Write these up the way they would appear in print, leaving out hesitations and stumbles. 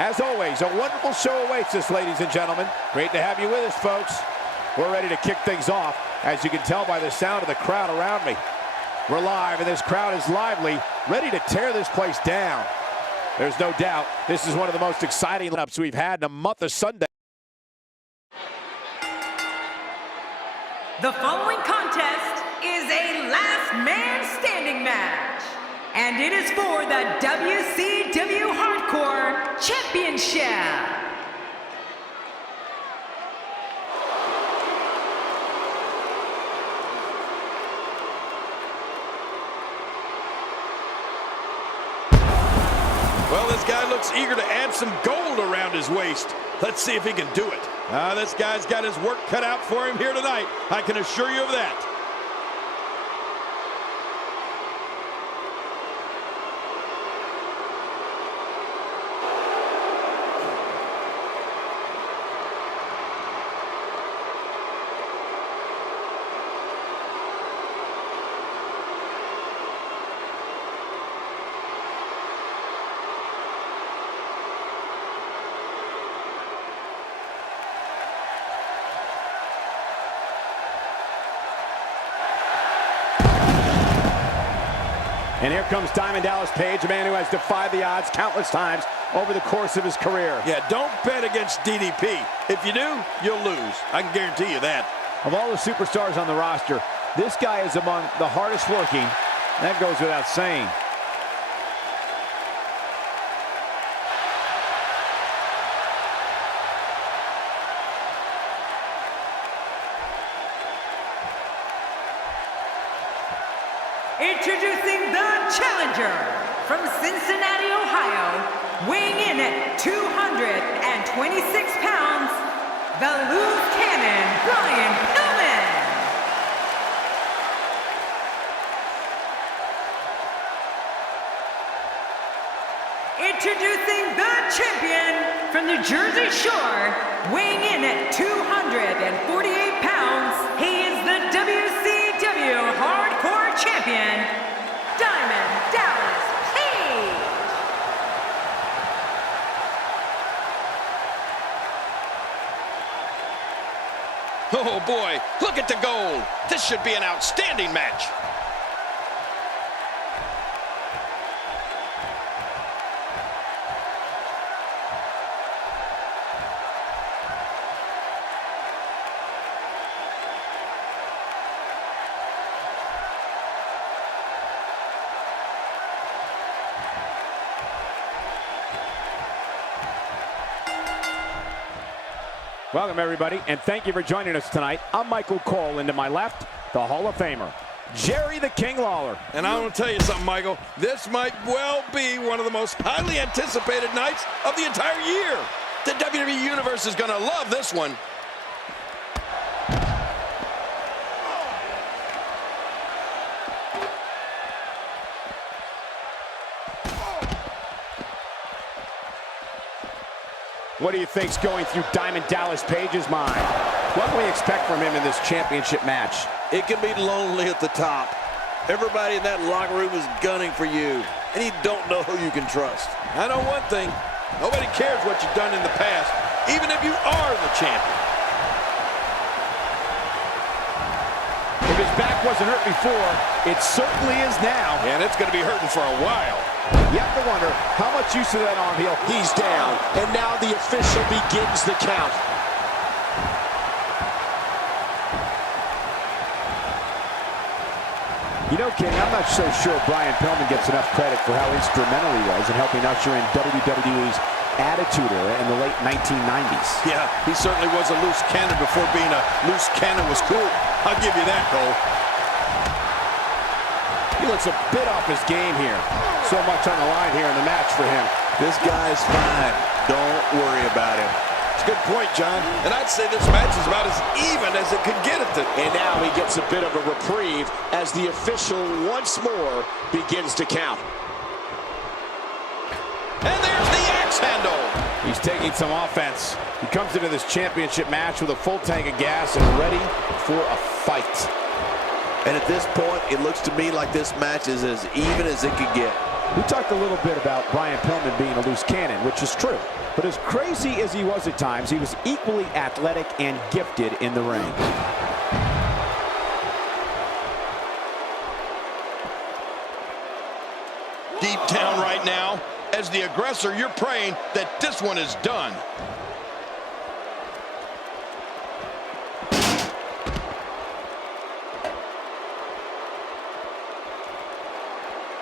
As always, a wonderful show awaits us, ladies and gentlemen. Great to have you with us, folks. We're ready to kick things off, as you can tell by the sound of the crowd around me. We're live, and this crowd is lively, ready to tear this place down. There's no doubt this is one of the most exciting lineups we've had in a month of Sunday. The following contest is a last man standing match, and it is for the WCW Hardcore Championship. Well, this guy looks eager to add some gold around his waist. Let's see if he can do it. This guy's got his work cut out for him here tonight. I can assure you of that. And here comes Diamond Dallas Page, a man who has defied the odds countless times over the course of his career. Yeah, don't bet against DDP. If you do, you'll lose. I can guarantee you that. Of all the superstars on the roster, this guy is among the hardest working. That goes without saying. Introducing the challenger from Cincinnati, Ohio, weighing in at 226 pounds, the loose cannon, Brian Pillman. Introducing the champion from the Jersey Shore, weighing in at 248 pounds, he is the WCW Hardcore Champion, Diamond Dallas Page. Oh boy, look at the gold. This should be an outstanding match. Welcome, everybody, and thank you for joining us tonight. I'm Michael Cole, and to my left, the Hall of Famer, Jerry the King Lawler. And I want to tell you something, Michael. This might well be one of the most highly anticipated nights of the entire year. The WWE Universe is going to love this one. What do you think's going through Diamond Dallas Page's mind? What can we expect from him in this championship match? It can be lonely at the top. Everybody in that locker room is gunning for you, and you don't know who you can trust. I know one thing. Nobody cares what you've done in the past, even if you are the champion. If his back wasn't hurt before, it certainly is now. And it's going to be hurting for a while. You have to wonder how much use of that arm heel. He's down, and now the official begins the count. You know, King, I'm not so sure Brian Pillman gets enough credit for how instrumental he was in helping usher in WWE's Attitude Era in the late 1990s. Yeah, he certainly was a loose cannon before being a loose cannon was cool. I'll give you that, Cole. He looks a bit off his game here. So much on the line here in the match for him. This guy's fine. Don't worry about him. It's a good point, John. And I'd say this match is about as even as it could get at the... And now he gets a bit of a reprieve as the official once more begins to count. And there's the axe handle. He's taking some offense. He comes into this championship match with a full tank of gas and ready for a fight. And at this point, it looks to me like this match is as even as it could get. We talked a little bit about Brian Pillman being a loose cannon, which is true. But as crazy as he was at times, he was equally athletic and gifted in the ring. Deep down right now, as the aggressor, you're praying that this one is done.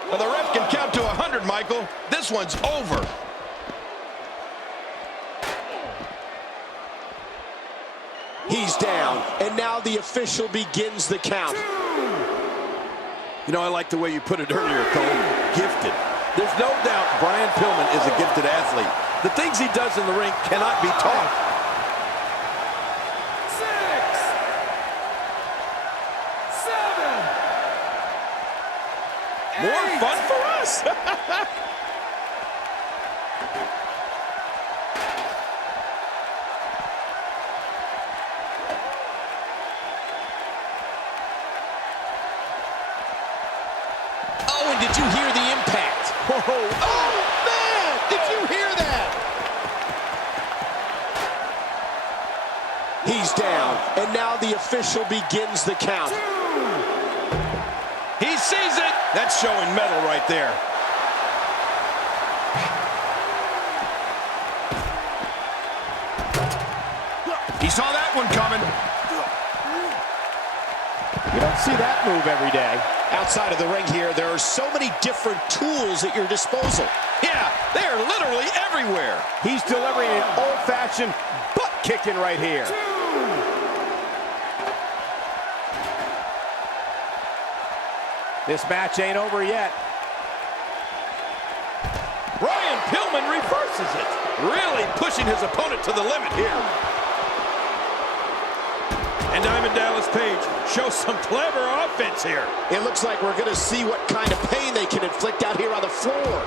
Well, the ref can count to 100, Michael. This one's over. He's down, and now the official begins the count. You know, I like the way you put it earlier, Cole. Gifted. There's no doubt Brian Pillman is a gifted athlete. The things he does in the ring cannot be taught. 6, 7, More fun for us. Oh, and did you hear the impact? Whoa. Oh, man! Did you hear that? He's down, and now the official begins the count. He sees it. That's showing metal right there. He saw that one coming. You don't see that move every day. Outside of the ring here, there are so many different tools at your disposal. Yeah, they're literally everywhere. He's delivering an old-fashioned butt kicking right here. This match ain't over yet. Brian Pillman reverses it. Really pushing his opponent to the limit here. And Diamond Dallas Page shows some clever offense here. It looks like we're going to see what kind of pain they can inflict out here on the floor.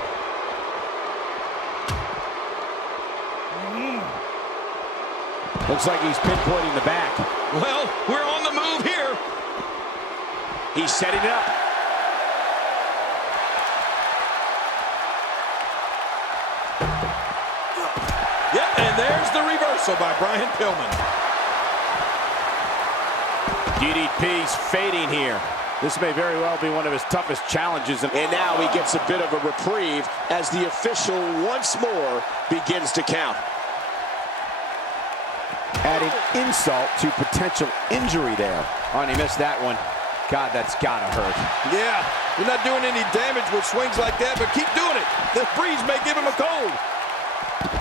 Looks like he's pinpointing the back. Well, we're on the move here. He's setting it up. Yep, and there's the reversal by Brian Pillman. DDP's fading here. This may very well be one of his toughest challenges. And now he gets a bit of a reprieve as the official once more begins to count. Adding insult to potential injury there. Oh, and he missed that one. God, that's gotta hurt. Yeah, you're not doing any damage with swings like that, but keep doing it. The breeze may give him a cold.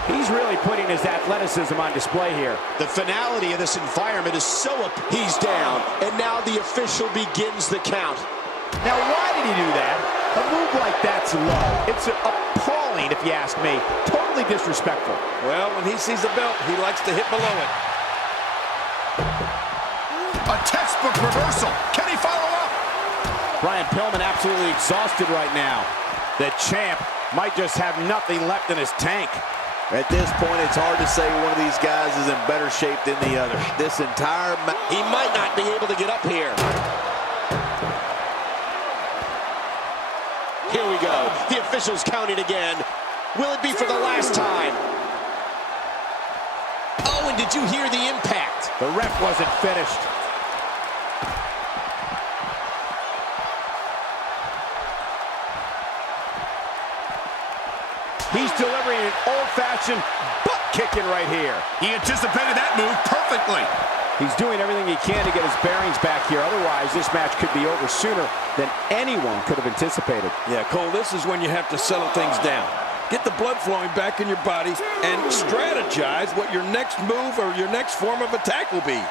He's really putting his athleticism on display here. The finality of this environment is so he's down, and now the official begins the count. Now, why did he do that? A move like that's low. It's appalling, if you ask me. Totally disrespectful. Well, when he sees the belt, he likes to hit below it. A textbook reversal. Can he follow up? Brian Pillman absolutely exhausted right now. The champ might just have nothing left in his tank. At this point, it's hard to say one of these guys is in better shape than the other. This entire he might not be able to get up here. Here we go. The official's counting again. Will it be for the last time? Oh, and did you hear the impact? The ref wasn't finished. He's delivering an old-fashioned butt kicking right here. He anticipated that move perfectly. He's doing everything he can to get his bearings back here. Otherwise, this match could be over sooner than anyone could have anticipated. Yeah, Cole, this is when you have to settle things down. Get the blood flowing back in your body and strategize what your next move or your next form of attack will be.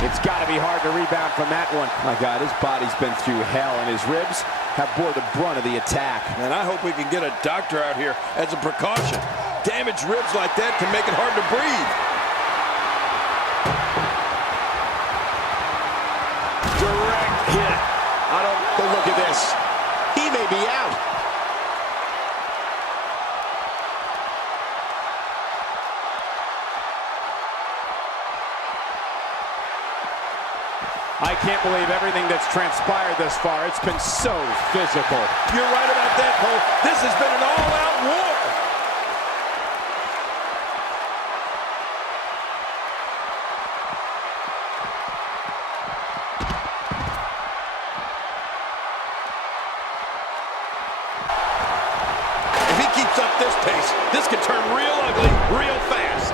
It's got to be hard to rebound from that one. My God, his body's been through hell, and his ribs have bore the brunt of the attack. And I hope we can get a doctor out here as a precaution. Damaged ribs like that can make it hard to breathe. Direct hit. But look at this. He may be out. I can't believe everything that's transpired thus far. It's been so physical. You're right about that, Cole. This has been an all-out war. If he keeps up this pace, this could turn real ugly real fast.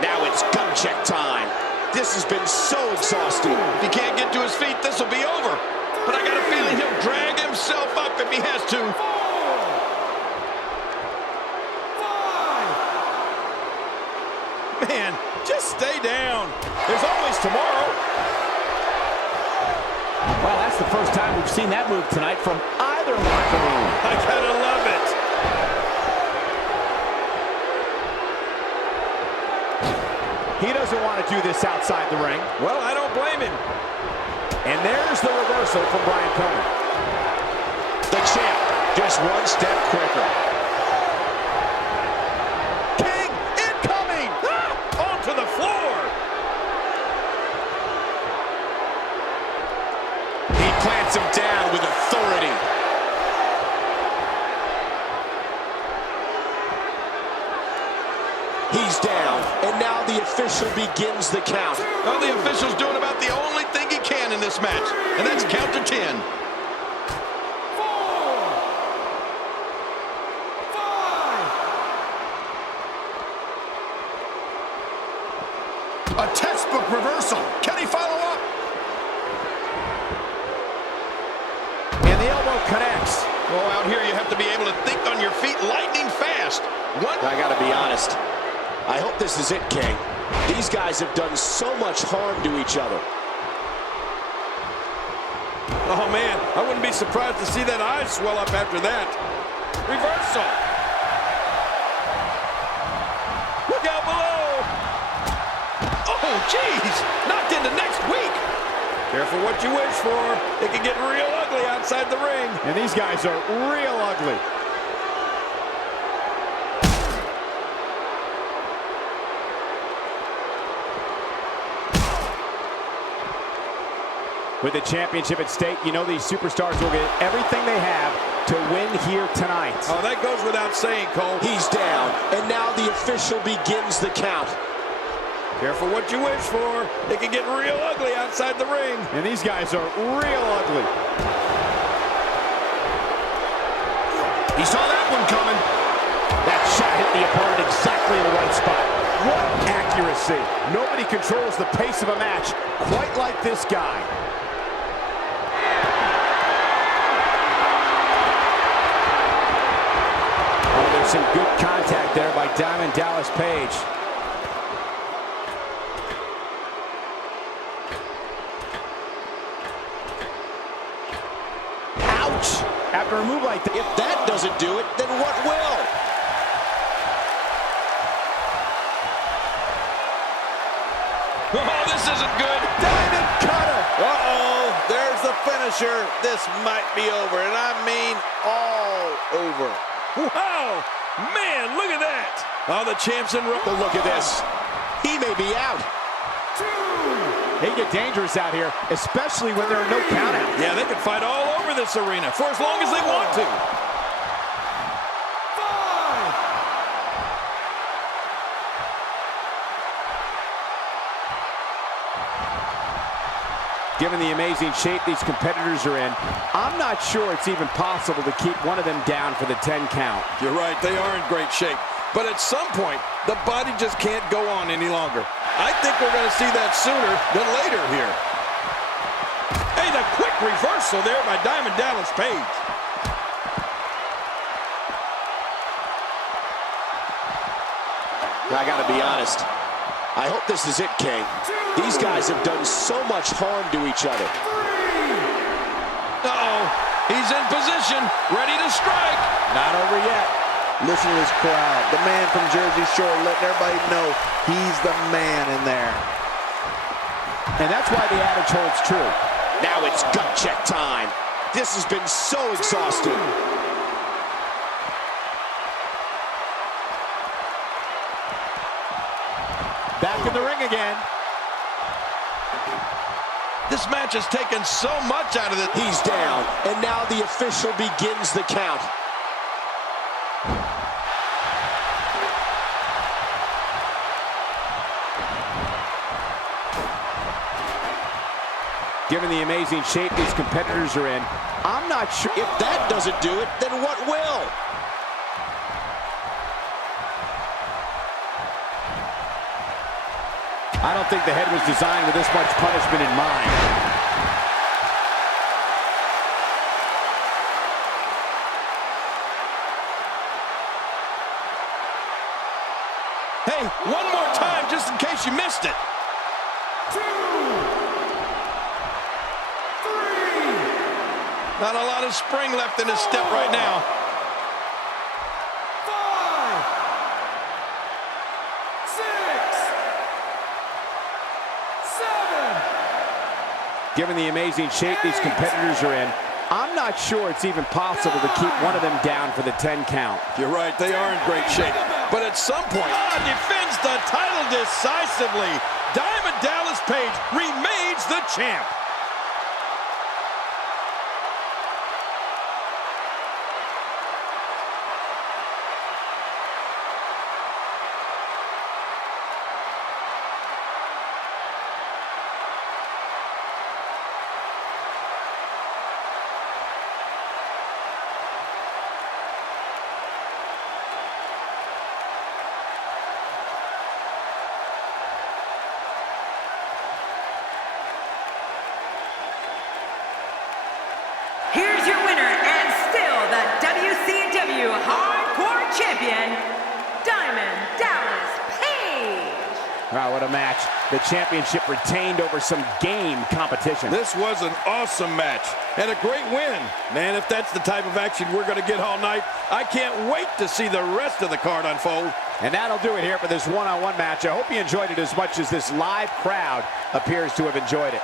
Now it's gun check time. This has been so exhausting. If he can't get to his feet, this will be over. But I got a feeling he'll drag himself up if he has to. Man, just stay down. There's always tomorrow. Well, that's the first time we've seen that move tonight from either locker room. I gotta love it. He doesn't want to do this outside the ring. Well, I don't blame him. And there's the reversal from Brian Pillman. The champ, just one step quicker. King incoming! Onto the floor. He plants him down with authority. He's down, and now the official begins the count. Well, the official's doing about the only thing he can in this match, and that's count to 10. 4, 5. A textbook reversal. Can he follow up? And the elbow connects. Well, out here you have to be able to think on your feet lightning fast. I gotta be honest. I hope this is it, King. These guys have done so much harm to each other. Oh, man, I wouldn't be surprised to see that eye swell up after that. Reversal. Look out below. Oh, jeez. Knocked into next week. Careful what you wish for. It can get real ugly outside the ring. And these guys are real ugly. With the championship at stake, you know these superstars will get everything they have to win here tonight. Oh, that goes without saying, Cole. He's down, and now the official begins the count. Careful what you wish for. It can get real ugly outside the ring. And these guys are real ugly. He saw that one coming. That shot hit the opponent exactly in the right spot. What accuracy. Nobody controls the pace of a match quite like this guy. Some good contact there by Diamond Dallas Page. Ouch! After a move like that, If that doesn't do it, then what will? Oh, this isn't good. Diamond Cutter! Uh-oh, there's the finisher. This might be over, and I mean all over. Wow! Man, look at that! Oh, the champ's in row. But look at this. He may be out. They get dangerous out here, especially when there are no countouts. Yeah, they can fight all over this arena for as long as they want to. 5. Given the amazing shape these competitors are in, I'm not sure it's even possible to keep one of them down for the 10 count. You're right, they are in great shape. But at some point, the body just can't go on any longer. I think we're going to see that sooner than later here. Hey, the quick reversal there by Diamond Dallas Page. I gotta be honest. I hope this is it, King. These guys have done so much harm to each other. Uh-oh, he's in position, ready to strike. Not over yet. Listen to this crowd. The man from Jersey Shore letting everybody know he's the man in there. And that's why the adage holds true. Now it's gut check time. This has been so exhausting. Back in the ring again. This match has taken so much out of it. He's down, and now the official begins the count. Given the amazing shape these competitors are in, I'm not sure. If that doesn't do it, then what will? I don't think the head was designed with this much punishment in mind. Hey, one more time just in case you missed it. 2, 3, Not a lot of spring left in his step right now. 5, 6, 7. Given the amazing shape these competitors are in, I'm not sure it's even possible to keep one of them down for the 10 count. You're right, they are in great shape. But at some point, defends the title decisively. Diamond Dallas Page remains the champ. Here's your winner and still the WCW Hardcore Champion, Diamond Dallas Page. Wow, what a match. The championship retained over some game competition. This was an awesome match and a great win. Man, if that's the type of action we're going to get all night, I can't wait to see the rest of the card unfold. And that'll do it here for this one-on-one match. I hope you enjoyed it as much as this live crowd appears to have enjoyed it.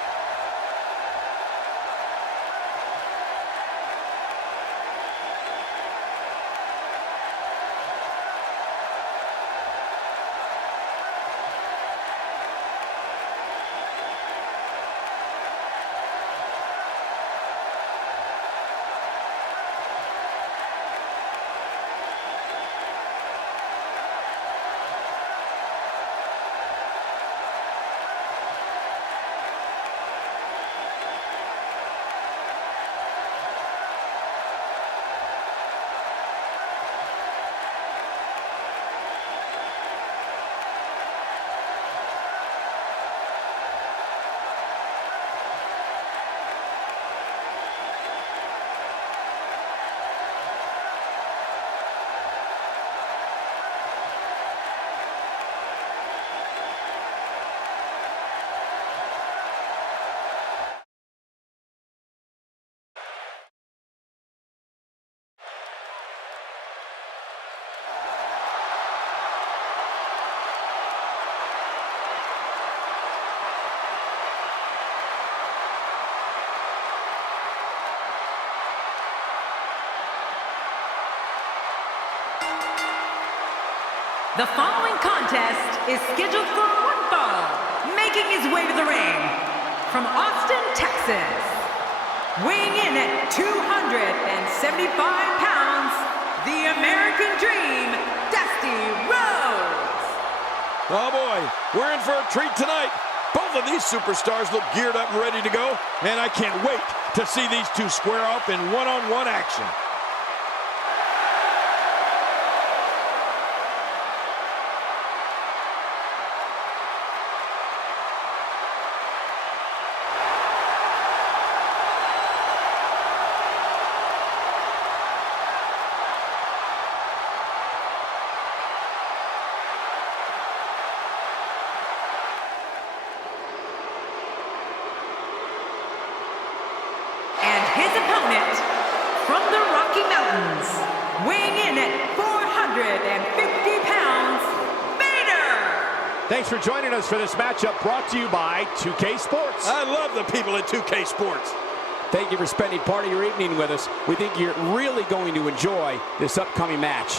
The following contest is scheduled for one fall, making his way to the ring from Austin, Texas, weighing in at 275 pounds, the American Dream, Dusty Rhodes. Oh boy, we're in for a treat tonight. Both of these superstars look geared up and ready to go, and I can't wait to see these two square off in one-on-one action. His opponent from the Rocky Mountains, weighing in at 450 pounds, Vader! Thanks for joining us for this matchup brought to you by 2K Sports. I love the people at 2K Sports. Thank you for spending part of your evening with us. We think you're really going to enjoy this upcoming match.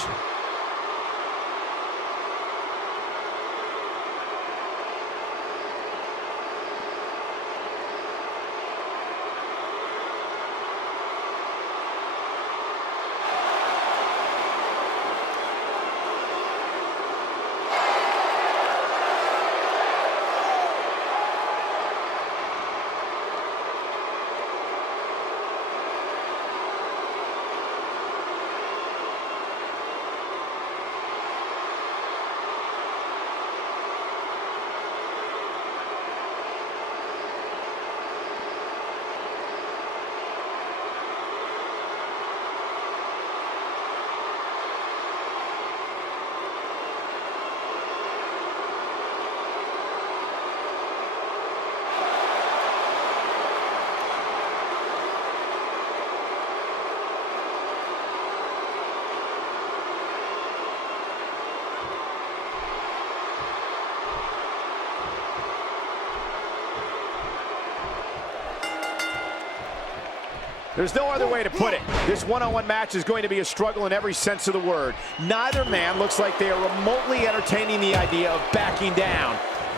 There's no other way to put it. This one-on-one match is going to be a struggle in every sense of the word. Neither man looks like they are remotely entertaining the idea of backing down.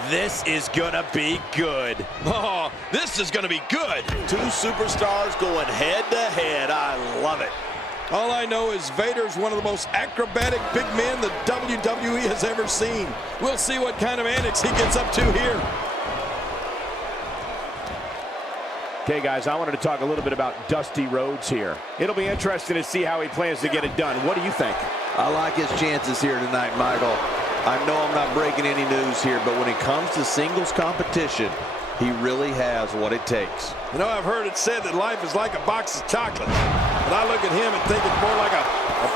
This is gonna be good. Oh, this is gonna be good. Two superstars going head-to-head. I love it. All I know is Vader's one of the most acrobatic big men the WWE has ever seen. We'll see what kind of antics he gets up to here. Okay, guys, I wanted to talk a little bit about Dusty Rhodes here. It'll be interesting to see how he plans to get it done. What do you think? I like his chances here tonight, Michael. I know I'm not breaking any news here, but when it comes to singles competition, he really has what it takes. You know, I've heard it said that life is like a box of chocolates, but I look at him and think it's more like a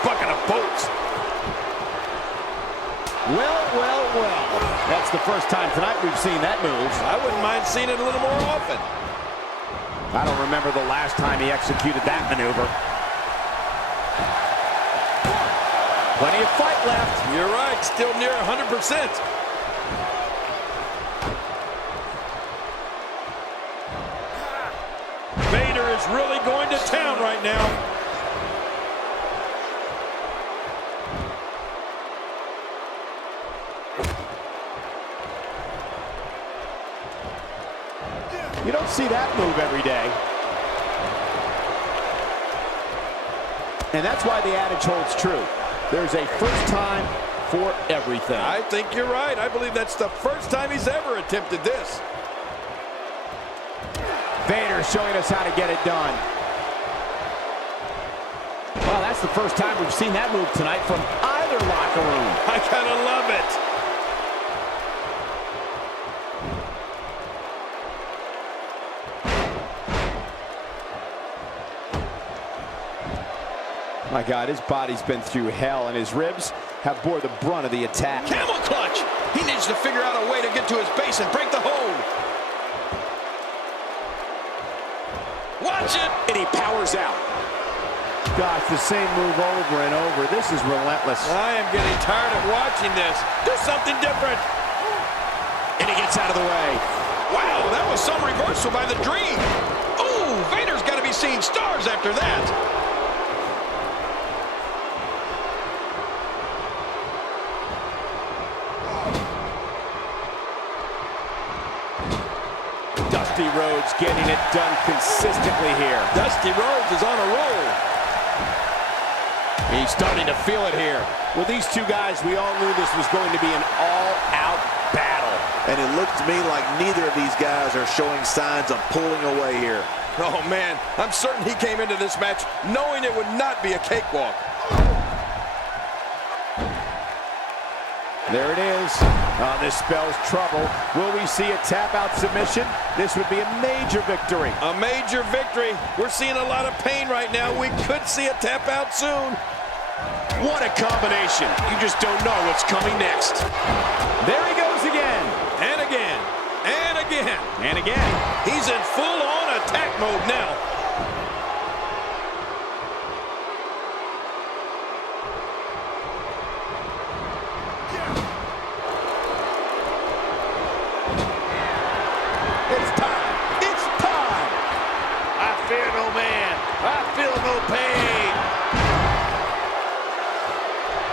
bucket of bolts. Well, well, well. That's the first time tonight we've seen that move. I wouldn't mind seeing it a little more often. I don't remember the last time he executed that maneuver. Plenty of fight left. You're right, still near 100%. Vader is really going to town right now. You don't see that move every day. And that's why the adage holds true. There's a first time for everything. I think you're right. I believe that's the first time he's ever attempted this. Vader showing us how to get it done. Well, that's the first time we've seen that move tonight from either locker room. I kind of love it. My God, his body's been through hell, and his ribs have bore the brunt of the attack. Camel clutch! He needs to figure out a way to get to his base and break the hold. Watch it! And he powers out. Gosh, the same move over and over. This is relentless. I am getting tired of watching this. Do something different. And he gets out of the way. Wow, that was some reversal by the Dream. Ooh, Vader's got to be seeing stars after that. Dusty Rhodes getting it done consistently here. Dusty Rhodes is on a roll. He's starting to feel it here. With these two guys, we all knew this was going to be an all-out battle. And it looks to me like neither of these guys are showing signs of pulling away here. Oh, man, I'm certain he came into this match knowing it would not be a cakewalk. There it is. Oh, this spells trouble. Will we see a tap-out submission? This would be a major victory. A major victory. We're seeing a lot of pain right now. We could see a tap-out soon. What a combination. You just don't know what's coming next. There he goes again. And again. And again. And again. He's in full-on attack mode now. It's time. It's time. I fear no man. I feel no pain.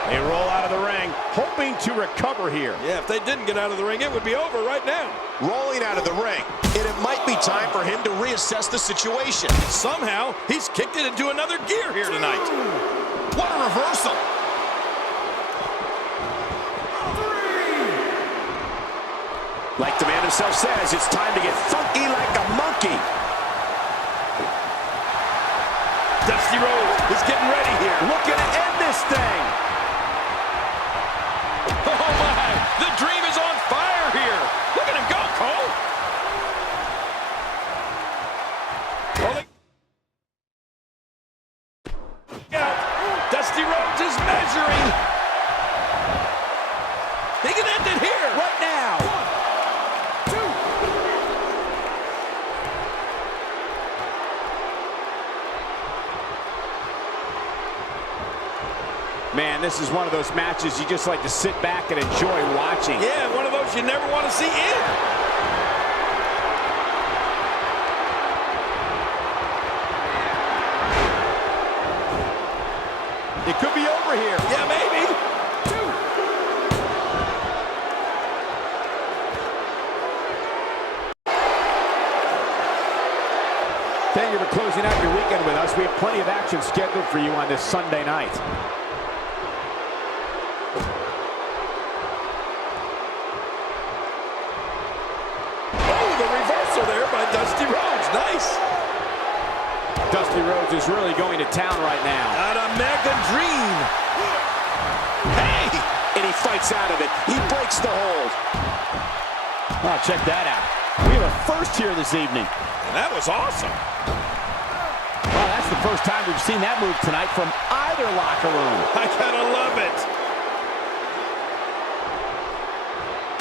They roll out of the ring, hoping to recover here. Yeah, if they didn't get out of the ring, it would be over right now. Rolling out of the ring, and it might be time for him to reassess the situation. Somehow, he's kicked it into another gear here tonight. What a reversal. Like the man himself says, it's time to get funky like a monkey. Dusty Rhodes is getting ready here. Looking to end this thing. Oh my, the Dream is on fire here. Look at him go, Cole. Dusty Rhodes is measuring. He can end it here. Right now. 1, 2. Man, this is one of those matches you just like to sit back and enjoy watching. Yeah, one of those you never want to see end. It could be over here. Yeah, maybe. Thank you for closing out your weekend with us. We have plenty of action scheduled for you on this Sunday night. Oh, the reversal there by Dusty Rhodes. Nice. Dusty Rhodes is really going to town right now. An American Dream. Hey! And he fights out of it. He breaks the hold. Oh, check that out. We have a first here this evening. And that was awesome. Well, that's the first time we've seen that move tonight from either locker room. I gotta love it.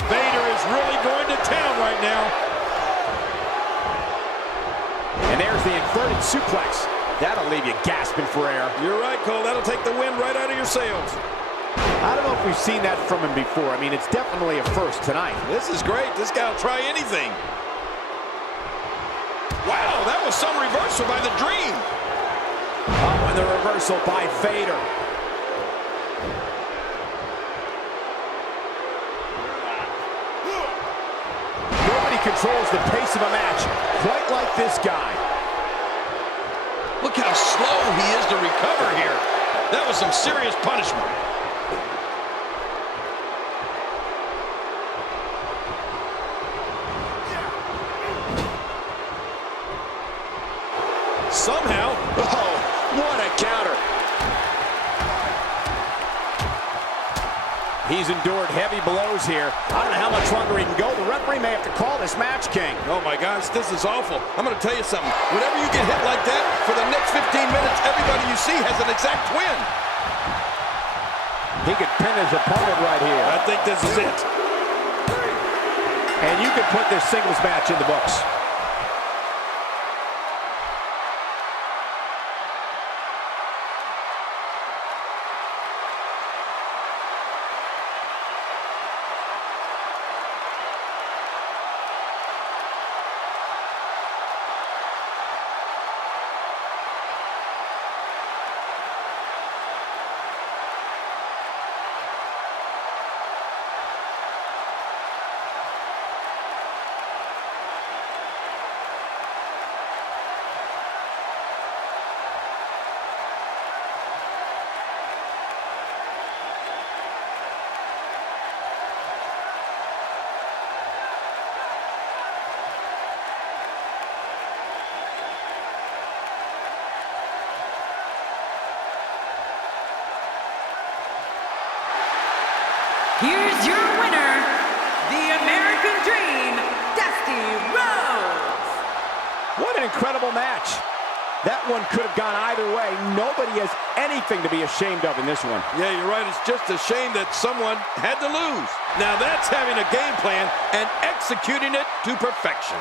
Vader is really going to town right now. And there's the inverted suplex. That'll leave you gasping for air. You're right, Cole. That'll take the wind right out of your sails. I don't know if we've seen that from him before. I mean, it's definitely a first tonight. This is great. This guy will try anything. Wow, that was some reversal by the Dream. Oh, and the reversal by Vader. Nobody controls the pace of a match quite like this guy. Look how slow he is to recover here. That was some serious punishment. Somehow, Oh, what a counter. He's endured heavy blows here. I don't know how much longer he can go. The referee may have to call this match, King. oh my gosh, this is awful. I'm going to tell you something. Whenever you get hit like that, for the next 15 minutes, everybody you see has an exact twin. He could pin his opponent right here. I think this is it. And you could put this singles match in the books. Here's your winner, the American Dream, Dusty Rhodes. What an incredible match. That one could have gone either way. Nobody has anything to be ashamed of in this one. Yeah, you're right. It's just a shame that someone had to lose. Now that's having a game plan and executing it to perfection.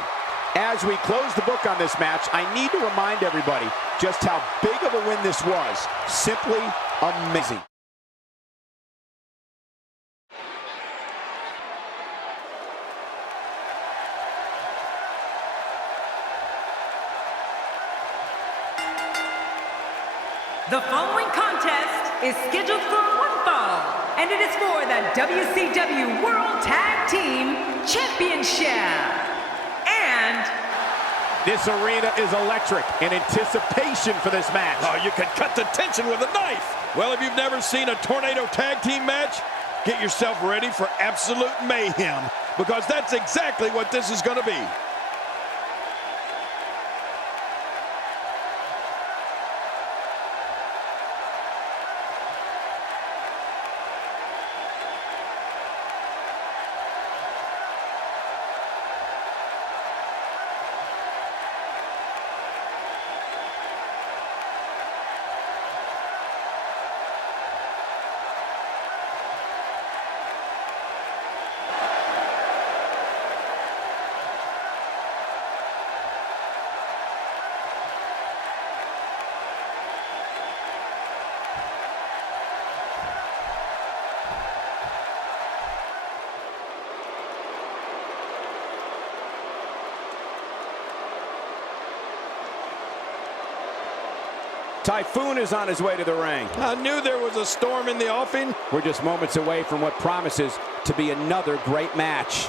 As we close the book on this match, I need to remind everybody just how big of a win this was. Simply amazing. The following contest is scheduled for one fall, and it is for the WCW World Tag Team Championship. And this arena is electric in anticipation for this match. Oh, you can cut the tension with a knife. Well, if you've never seen a tornado tag team match, get yourself ready for absolute mayhem, because that's exactly what this is going to be. Typhoon is on his way to the ring. I knew there was a storm in the offing. We're just moments away from what promises to be another great match.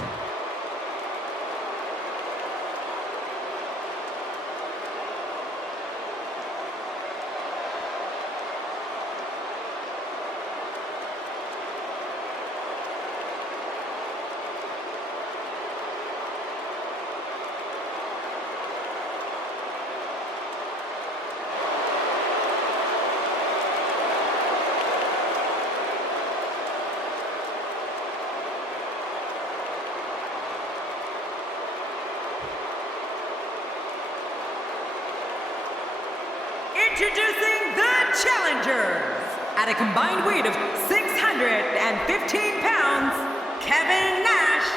Introducing the challengers. At a combined weight of 615 pounds, Kevin Nash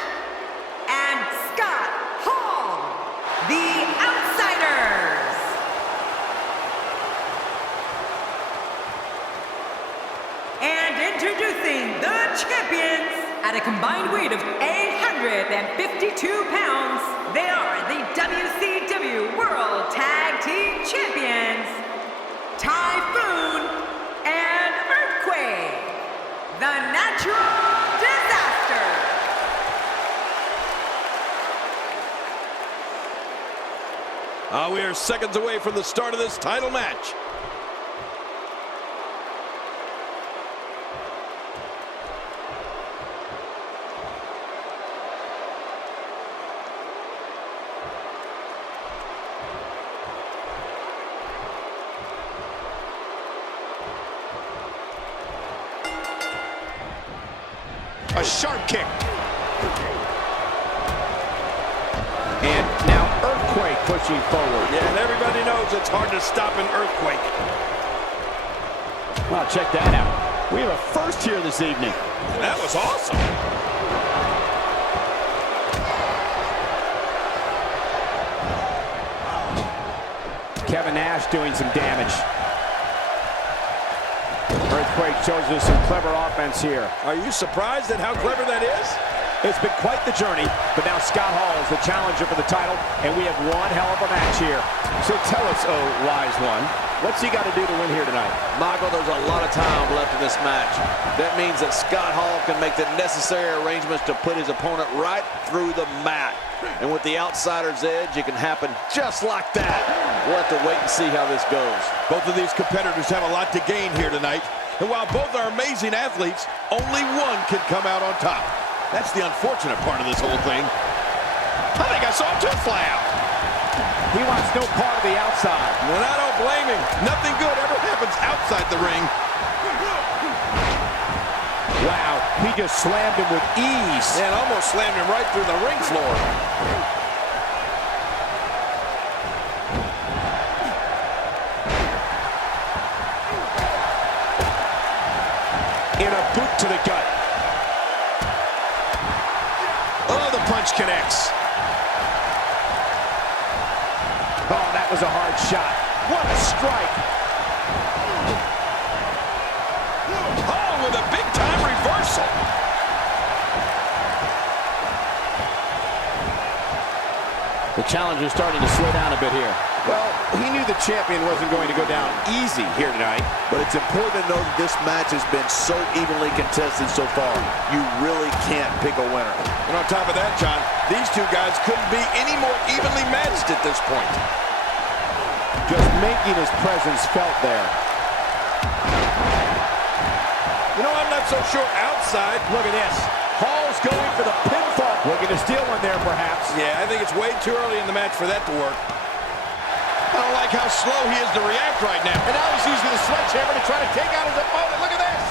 and Scott Hall, the Outsiders. And introducing the champions. At a combined weight of 852 pounds, they are the WCW World Tag Team Champions, Typhoon and Earthquake, the Natural Disaster. We are seconds away from the start of this title match. A sharp kick. And now Earthquake pushing forward. Yeah, and everybody knows it's hard to stop an earthquake. Well, check that out. We have a first here this evening. That was awesome. Kevin Nash doing some damage. Earthquake shows us some clever offense here. Are you surprised at how clever that is? It's been quite the journey, but now Scott Hall is the challenger for the title, and we have one hell of a match here. So tell us, oh, wise one, what's he got to do to win here tonight? Michael, there's a lot of time left in this match. That means that Scott Hall can make the necessary arrangements to put his opponent right through the mat. And with the outsider's edge, it can happen just like that. We'll have to wait and see how this goes. Both of these competitors have a lot to gain here tonight. And while both are amazing athletes, only one can come out on top. That's the unfortunate part of this whole thing. I think I saw him just fly out. He wants no part of the outside. And I don't blame him. Nothing good ever happens outside the ring. Wow, he just slammed him with ease. And almost slammed him right through the ring floor. In a boot to the gut. Oh, the punch connects. Oh, that was a hard shot. What a strike. Oh, with a big-time reversal. The challenger's starting to slow down a bit here. Well, he knew the champion wasn't going to go down easy here tonight. But it's important to know that this match has been so evenly contested so far. You really can't pick a winner. And on top of that, John, these two guys couldn't be any more evenly matched at this point. Just making his presence felt there. You know, I'm not so sure outside. Look at this. Hall's going for the pinfall. Looking to steal one there, perhaps. Yeah, I think it's way too early in the match for that to work. I don't like how slow he is to react right now. And now he's using the sledgehammer to try to take out his opponent. Look at this.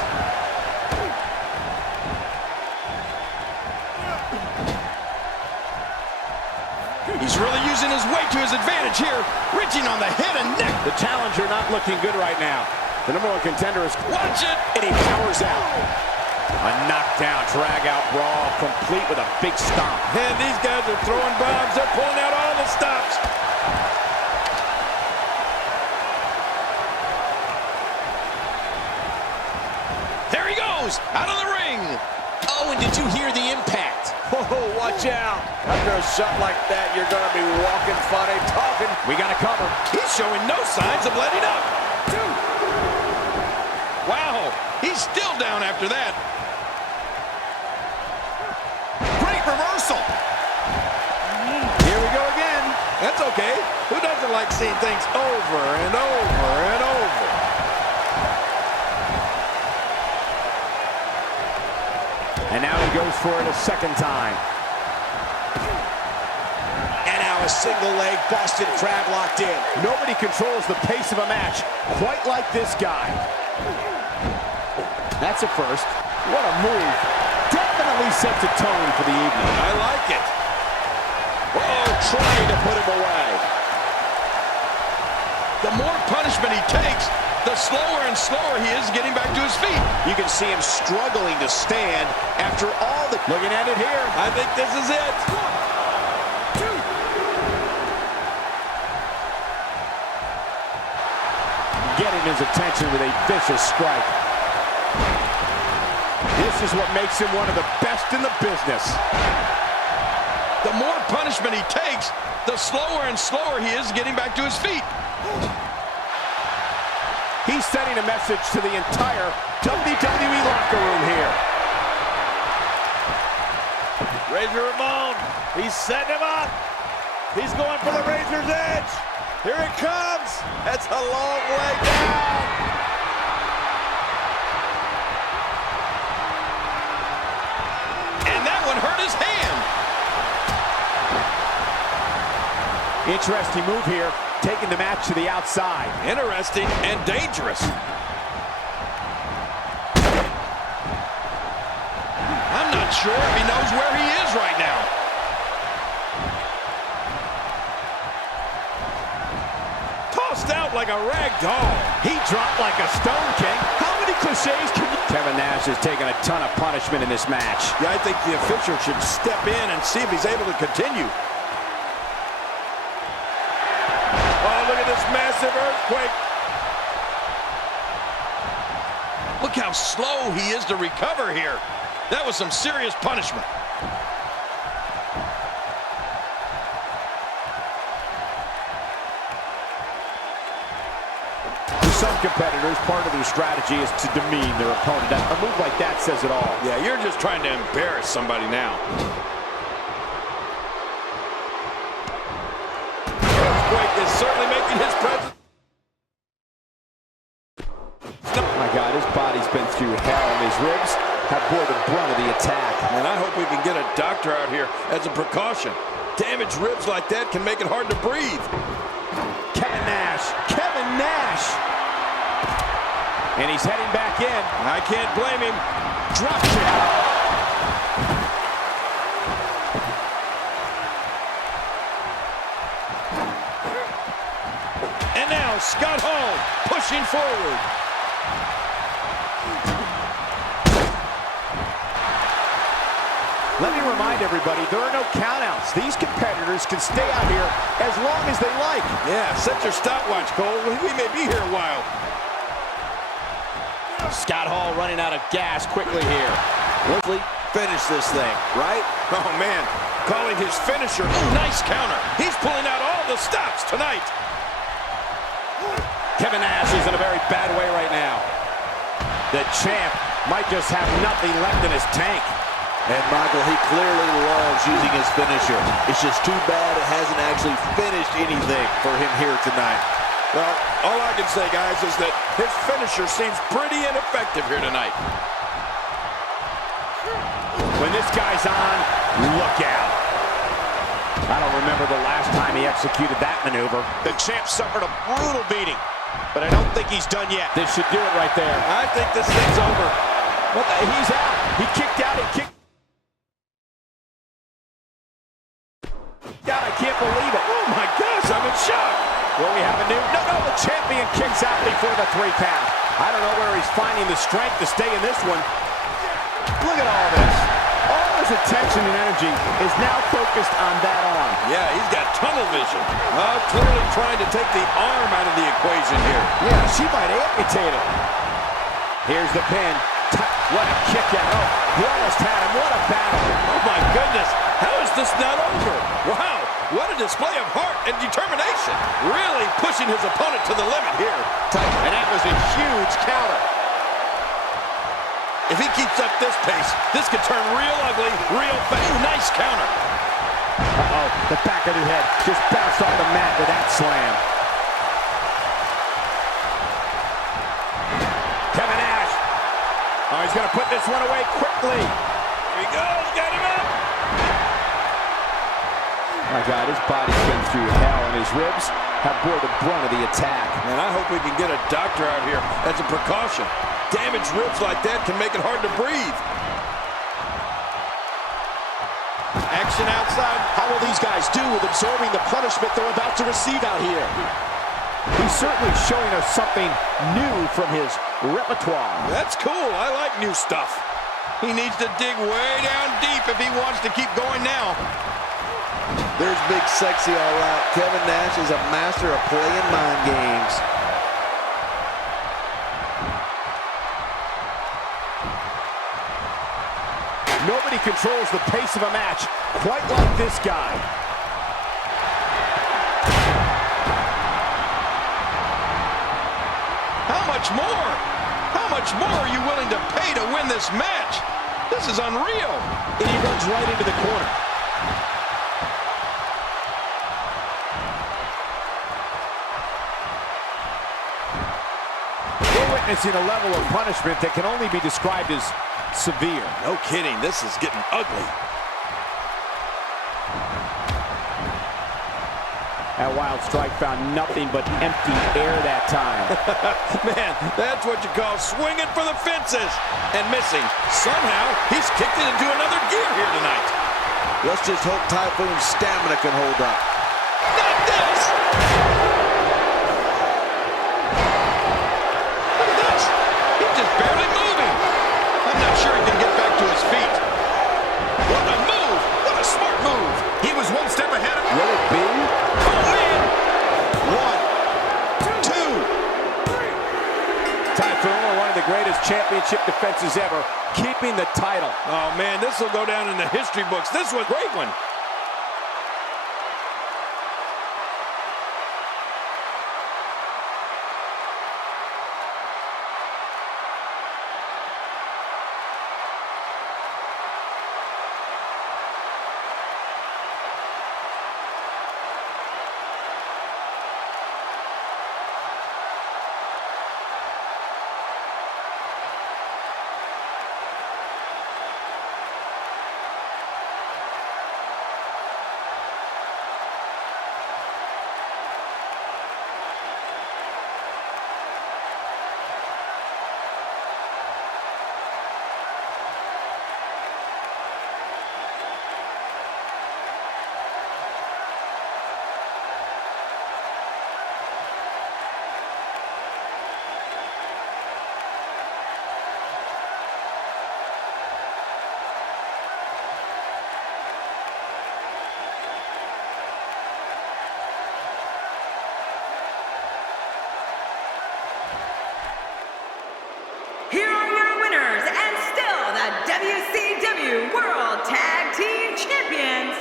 He's really using his weight to his advantage here, reaching on the head and neck. The challenger not looking good right now. The number one contender is... Watch it! And he powers out. A knockdown, drag-out brawl, complete with a big stomp. And these guys are throwing bombs. They're pulling out all the stops. There he goes, out of the ring. Oh, and did you hear the impact? Whoa, watch out. After a shot like that, you're going to be walking funny, talking. We got to cover. He's showing no signs of letting up. Wow, he's still down after that. Great reversal. Here we go again. That's okay. Who doesn't like seeing things over and over and over? And now he goes for it a second time. And now a single leg Boston Crab locked in. Nobody controls the pace of a match quite like this guy. That's a first. What a move. Definitely sets a tone for the evening. I like it. Oh, trying to put him away. The more punishment he takes, the slower and slower he is getting back to his feet. You can see him struggling to stand after all the... Looking at it here. I think this is it. Getting his attention with a vicious strike. This is what makes him one of the best in the business. The more punishment he takes, the slower and slower he is getting back to his feet. He's sending a message to the entire WWE locker room here. Razor Ramon, he's setting him up. He's going for the razor's edge. Here it comes. That's a long way down. And that one hurt his hand. Interesting move here, taking the match to the outside. Interesting and dangerous. I'm not sure if he knows where he is right now. Tossed out like a rag doll. He dropped like a stone, King. How many cliches can you... Kevin Nash has taken a ton of punishment in this match. Yeah, I think the official should step in and see if he's able to continue. Oh, look at this massive earthquake. Look how slow he is to recover here. That was some serious punishment. For some competitors, part of their strategy is to demean their opponent. A move like that says it all. Yeah, you're just trying to embarrass somebody now. Earthquake is certainly making his presence. My God, his body's been through hell, and his ribs have bore the brunt of the attack. And I hope we can get a doctor out here as a precaution. Damaged ribs like that can make it hard to breathe. Kevin Nash. Kevin Nash. And he's heading back in. I can't blame him. Drop kick. And now Scott Hall pushing forward. Let me remind everybody, there are no countouts. These competitors can stay out here as long as they like. Yeah, set your stopwatch, Cole. We may be here a while. Scott Hall running out of gas quickly here. Leslie, finish this thing, right? Oh, man. Calling his finisher. Oh, nice counter. He's pulling out all the stops tonight. Kevin Nash is in a very bad way right now. The champ might just have nothing left in his tank. And Michael, he clearly loves using his finisher. It's just too bad it hasn't actually finished anything for him here tonight. Well, all I can say, guys, is that his finisher seems pretty ineffective here tonight. When this guy's on, look out. I don't remember the last time he executed that maneuver. The champ suffered a brutal beating, but I don't think he's done yet. This should do it right there. I think this thing's over. What the? He's out. He kicked out. He kicked. God, I can't believe it. Oh, my gosh, I'm in shock. Well, we have a new... No, the champion kicks out before the 3 count. I don't know where he's finding the strength to stay in this one. Look at all this. All his attention and energy is now focused on that arm. Yeah, he's got tunnel vision. Clearly trying to take the arm out of the equation here. Yeah, she might amputate it. Here's the pin. What a kick out. Oh, he almost had him. What a battle. Oh, my goodness. How is this not over? Wow, what a display of heart and determination. Really pushing his opponent to the limit here. And Savage counter. If he keeps up this pace, this could turn real ugly real fast. Ooh, nice counter. Uh-oh, the back of the head just bounced off the mat with that slam. Kevin Nash. Oh, he's going to put this one away quickly. Here he goes, got him up. My God, his body's been through hell, and his ribs have bore the brunt of the attack. And I hope we can get a doctor out here as a precaution. Damaged ribs like that can make it hard to breathe. Action outside. How will these guys do with absorbing the punishment they're about to receive out here? He's certainly showing us something new from his repertoire. That's cool. I like new stuff. He needs to dig way down deep if he wants to keep going now. There's Big Sexy all right. Kevin Nash is a master of playing mind games. Nobody controls the pace of a match quite like this guy. How much more? How much more are you willing to pay to win this match? This is unreal. And he runs right into the corner. We're witnessing a level of punishment that can only be described as severe. No kidding. This is getting ugly. That wild strike found nothing but empty air that time. Man, that's what you call swinging for the fences and missing. Somehow, he's kicked it into another gear here tonight. Let's just hope Typhoon's stamina can hold up. Not this! Look at this. He's just barely moving. I'm not sure he can get back to his feet. What a move! What a smart move! He was one step ahead of Will it be? Oh, man! 1, 2, 3. Typhoon, one of the greatest championship defenses ever, keeping the title. Oh, man, this will go down in the history books. This was a great one. Here are your winners and still the WCW World Tag Team Champions,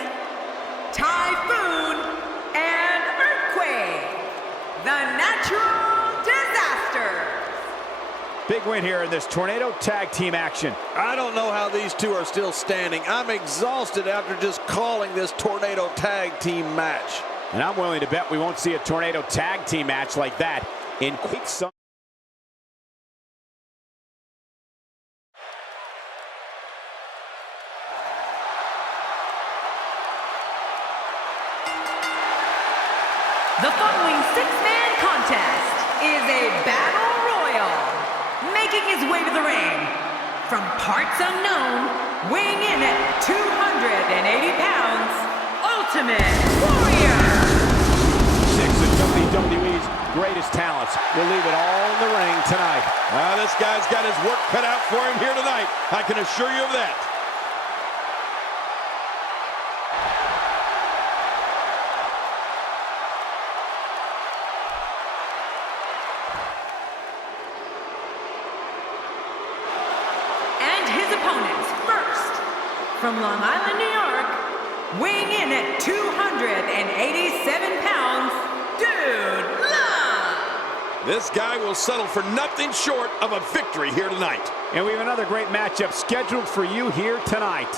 Typhoon and Earthquake, the Natural Disasters. Big win here in this Tornado Tag Team action. I don't know how these two are still standing. I'm exhausted after just calling this Tornado Tag Team match. And I'm willing to bet we won't see a Tornado Tag Team match like that in quite some... The following six-man contest is a battle royal. Making his way to the ring from parts unknown, weighing in at 280 pounds, Ultimate Warrior. Six of WWE's greatest talents will leave it all in the ring tonight. This guy's got his work cut out for him here tonight. I can assure you of that. Opponents first, from Long Island, New York, weighing in at 287 pounds, Dude Love. This guy will settle for nothing short of a victory here tonight. And we have another great matchup scheduled for you here tonight.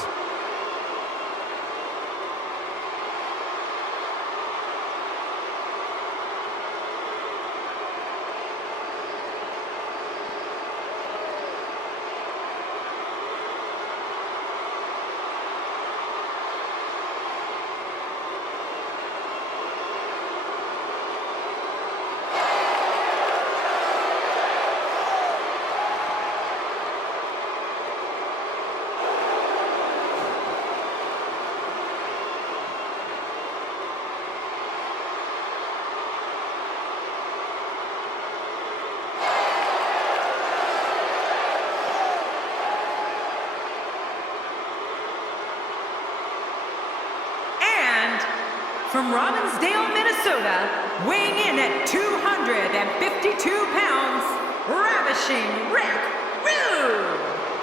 From Robbinsdale, Minnesota, weighing in at 252 pounds, Ravishing Rick Rude.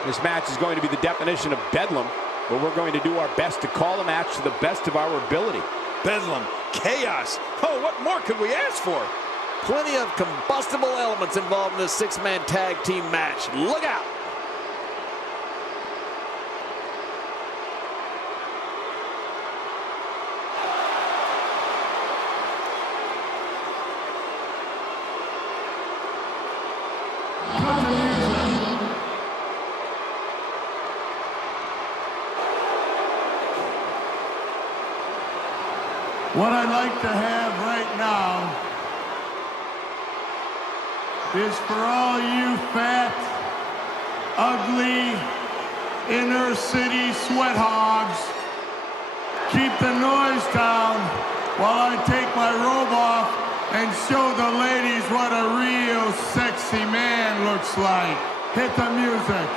This match is going to be the definition of bedlam, but we're going to do our best to call a match to the best of our ability. Bedlam, chaos. Oh, what more could we ask for? Plenty of combustible elements involved in this six-man tag team match. Look out! What I'd like to have right now is for all you fat, ugly, inner city sweat hogs, keep the noise down while I take my robe off and show the ladies what a real sexy man looks like. Hit the music.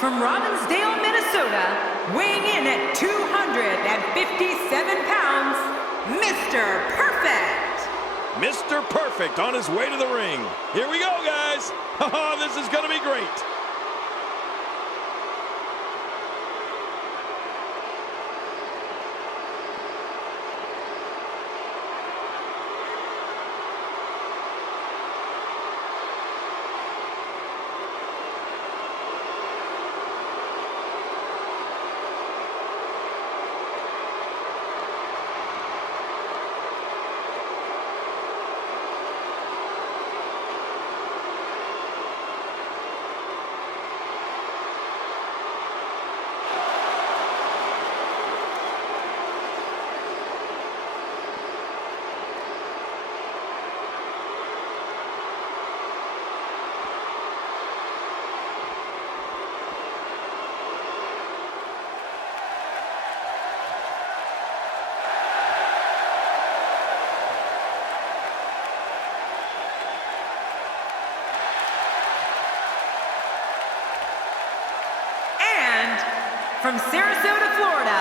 From Robbinsdale, Minnesota, weighing in at 257 pounds, Mr. Perfect. Mr. Perfect on his way to the ring. Here we go, guys. Oh, this is going to be great. From Sarasota, Florida,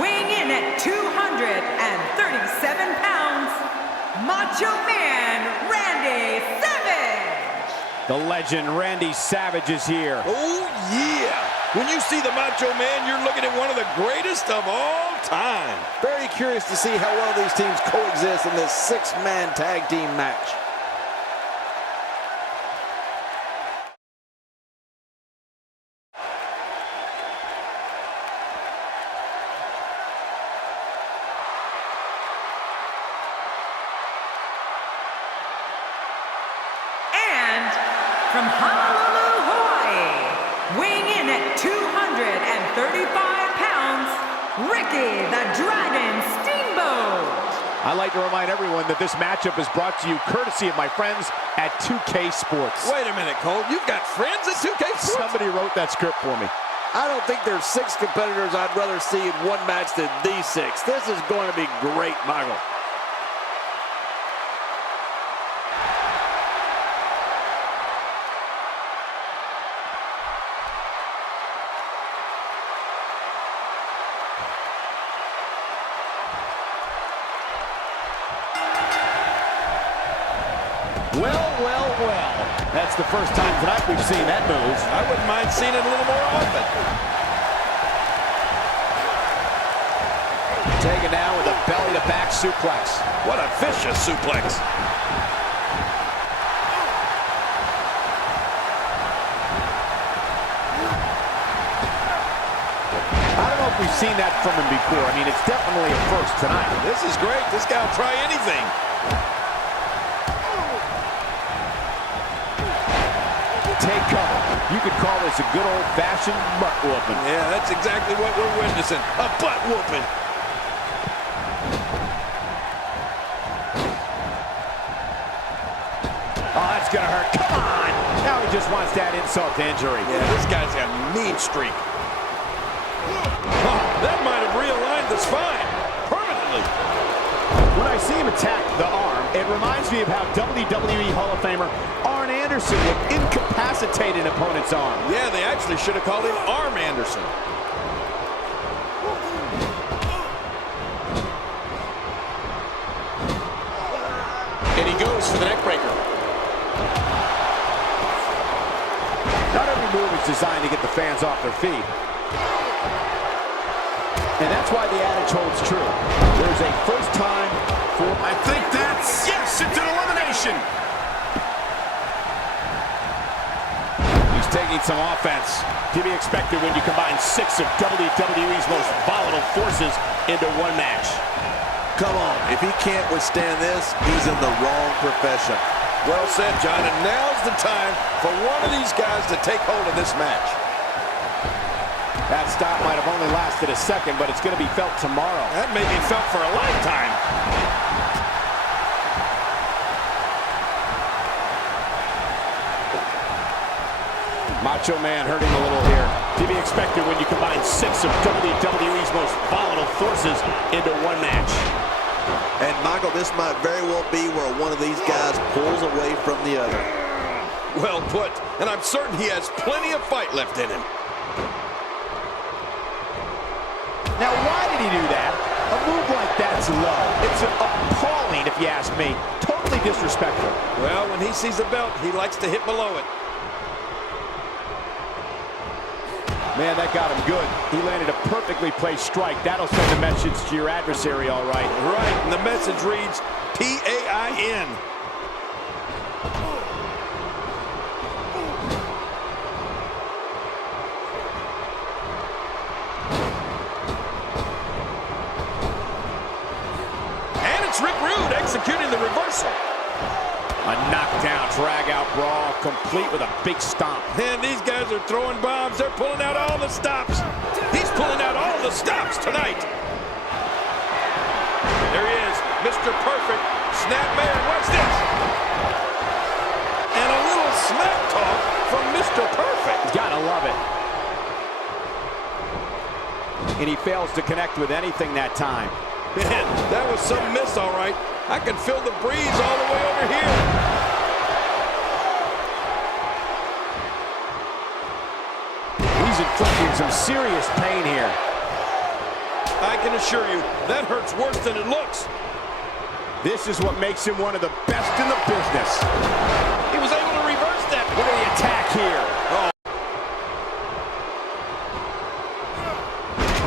weighing in at 237 pounds, Macho Man Randy Savage. The legend Randy Savage is here. Oh, yeah. When you see the Macho Man, you're looking at one of the greatest of all time. Very curious to see how well these teams coexist in this six-man tag team match. From Honolulu, Hawaii, weighing in at 235 pounds, Ricky the Dragon Steamboat. I'd like to remind everyone that this matchup is brought to you courtesy of my friends at 2K Sports. Wait a minute, Cole. You've got friends at 2K Sports? Somebody wrote that script for me. I don't think there's six competitors I'd rather see in one match than these six. This is going to be great, Michael. That's the first time tonight we've seen that move. I wouldn't mind seeing it a little more often. Taken down with a belly-to-back suplex. What a vicious suplex. I don't know if we've seen that from him before. I mean, it's definitely a first tonight. This is great. This guy will try anything. Take cover. You could call this a good old-fashioned butt whooping. Yeah, that's exactly what we're witnessing. A butt whooping. Oh, that's gonna hurt. Come on! Now he just wants that insult to injury. Yeah, this guy's got a mean streak. Oh, that might have realigned the spine permanently. When I see him attack the arm, it reminds me of how WWE Hall of Famer Arn Anderson would incapacitate an opponent's arm. Yeah, they actually should have called him Arm Anderson. And he goes for the neck breaker. Not every move is designed to get the fans off their feet. And that's why the adage holds true. There's a first time for... I think that's... Yes, it's an elimination. He's taking some offense. To be expected when you combine 6 of WWE's most volatile forces into one match. Come on, if he can't withstand this, he's in the wrong profession. Well said, John, and now's the time for one of these guys to take hold of this match. That stop might have only lasted a second, but it's going to be felt tomorrow. That may be felt for a lifetime. Macho Man hurting a little here. To be expected when you combine 6 of WWE's most volatile forces into one match. And Michael, this might very well be where one of these guys pulls away from the other. Well put, and I'm certain he has plenty of fight left in him. Now, why did he do that? A move like that's low. It's appalling, if you ask me. Totally disrespectful. Well, when he sees a belt, he likes to hit below it. Man, that got him good. He landed a perfectly placed strike. That'll send a message to your adversary, all right. Right, and the message reads, P-A-I-N. And it's Rick Rude executing the reversal. A knockdown, drag-out brawl, complete with a big stomp. And these guys are throwing bombs. They're pulling out all the stops. He's pulling out all the stops tonight. There he is, Mr. Perfect. Snapmare, watch this. And a little smack talk from Mr. Perfect. Gotta love it. And he fails to connect with anything that time. Man, that was some miss, all right. I can feel the breeze all the way over here. He's inflicting some serious pain here. I can assure you, that hurts worse than it looks. This is what makes him one of the best in the business. He was able to reverse that. Look at the attack here. Oh.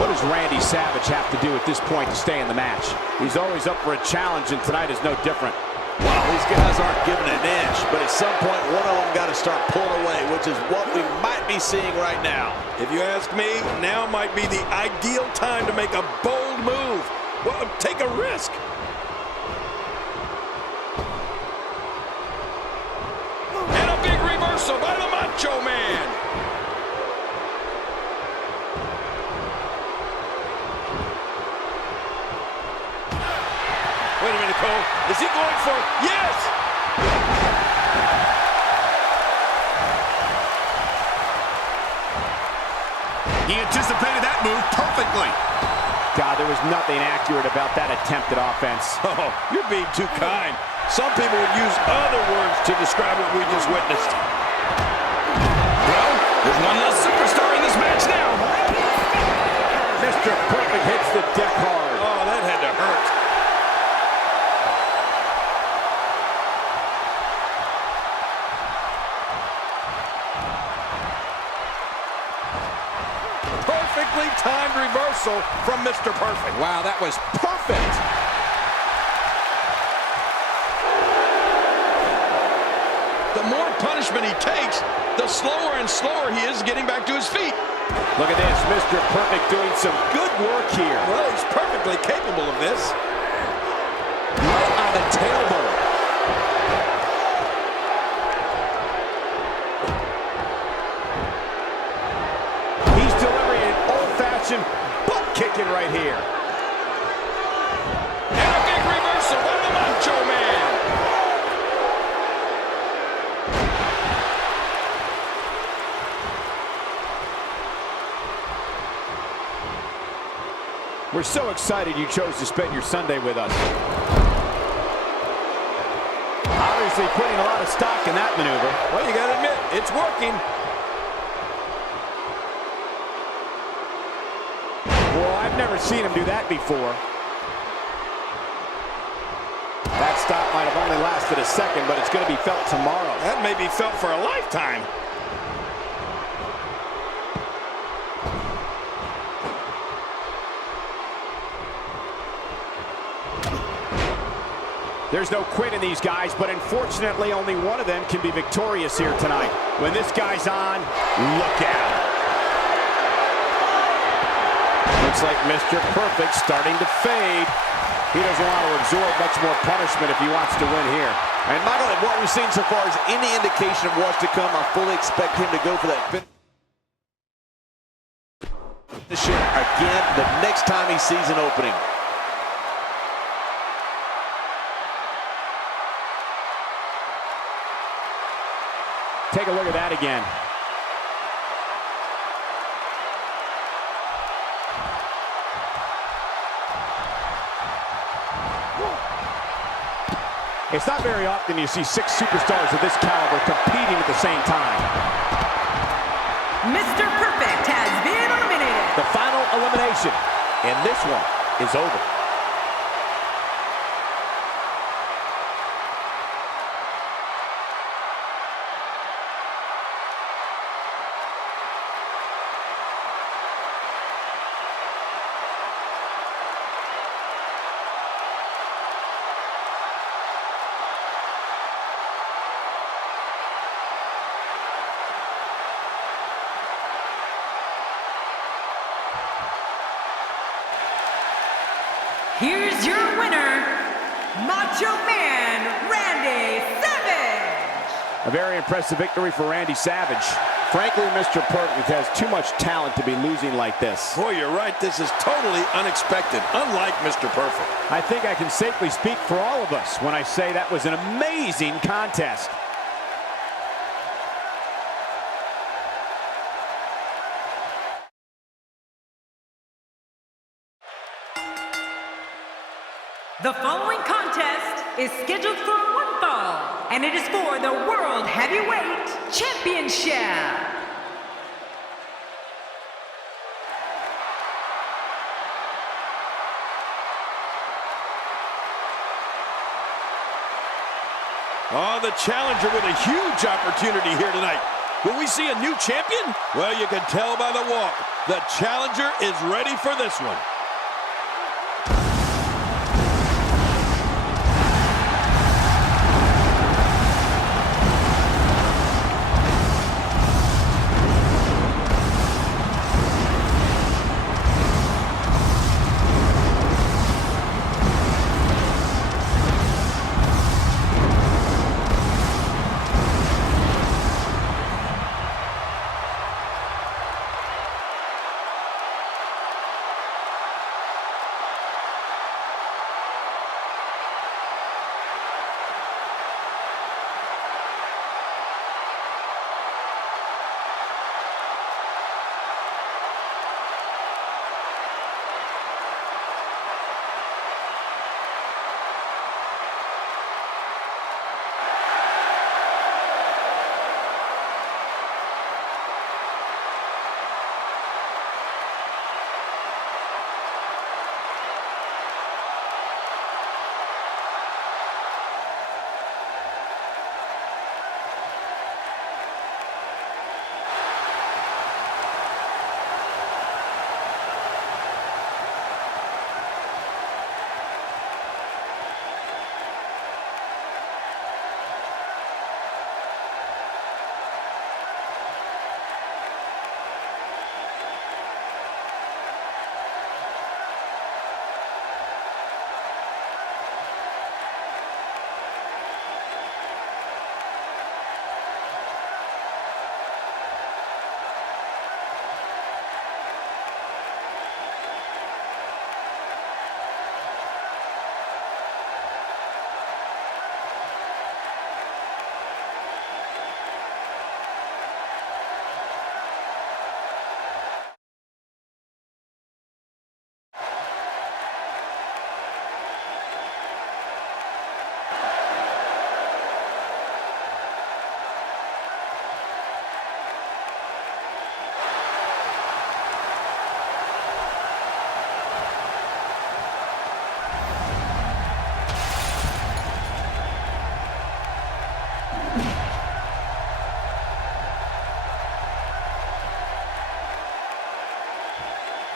What does Randy Savage have to do at this point to stay in the match? He's always up for a challenge, and tonight is no different. Well, these guys aren't giving an inch, but at some point, one of them got to start pulling away, which is what we might be seeing right now. If you ask me, now might be the ideal time to make a bold move. Well, take a risk. And a big reversal by the Macho Man. Wait a minute, Cole. Is he going for it? Yes! He anticipated that move perfectly. God, there was nothing accurate about that attempted offense. Oh, you're being too kind. Some people would use other words to describe what we just witnessed. Well, there's one less superstar in this match now. Mr. Perfect hits the deck hard. Oh, that had to hurt. perfectly timed reversal from Mr. Perfect. Wow, that was perfect. The more punishment he takes, the slower and slower he is getting back to his feet. Look at this, Mr. Perfect doing some good work here. Well, he's perfectly capable of this. Right on the tailbone. He's delivering an old-fashioned butt kicking right here. And a big reversal by the Macho Man. We're so excited you chose to spend your Sunday with us. Obviously putting a lot of stock in that maneuver. Well, you gotta admit, it's working. Well, I've never seen him do that before. That stop might have only lasted a second, but it's going to be felt tomorrow. That may be felt for a lifetime. There's no quit in these guys, but unfortunately only one of them can be victorious here tonight. When this guy's on, look out. Looks like Mr. Perfect starting to fade. He doesn't want to absorb much more punishment if he wants to win here. And Michael, if what we've seen so far is any indication of what's to come, I fully expect him to go for that finish again the next time he sees an opening. Take a look at that again. It's not very often you see 6 superstars of this caliber competing at the same time. Mr. Perfect has been eliminated. The final elimination, and this one is over. Here's your winner, Macho Man Randy Savage. A very impressive victory for Randy Savage. Frankly, Mr. Perfect has too much talent to be losing like this. Boy, you're right. This is totally unexpected, unlike Mr. Perfect. I think I can safely speak for all of us when I say that was an amazing contest. The following contest is scheduled for one fall, and it is for the World Heavyweight Championship. Oh, the challenger with a huge opportunity here tonight. Will we see a new champion? Well, you can tell by the walk. The challenger is ready for this one.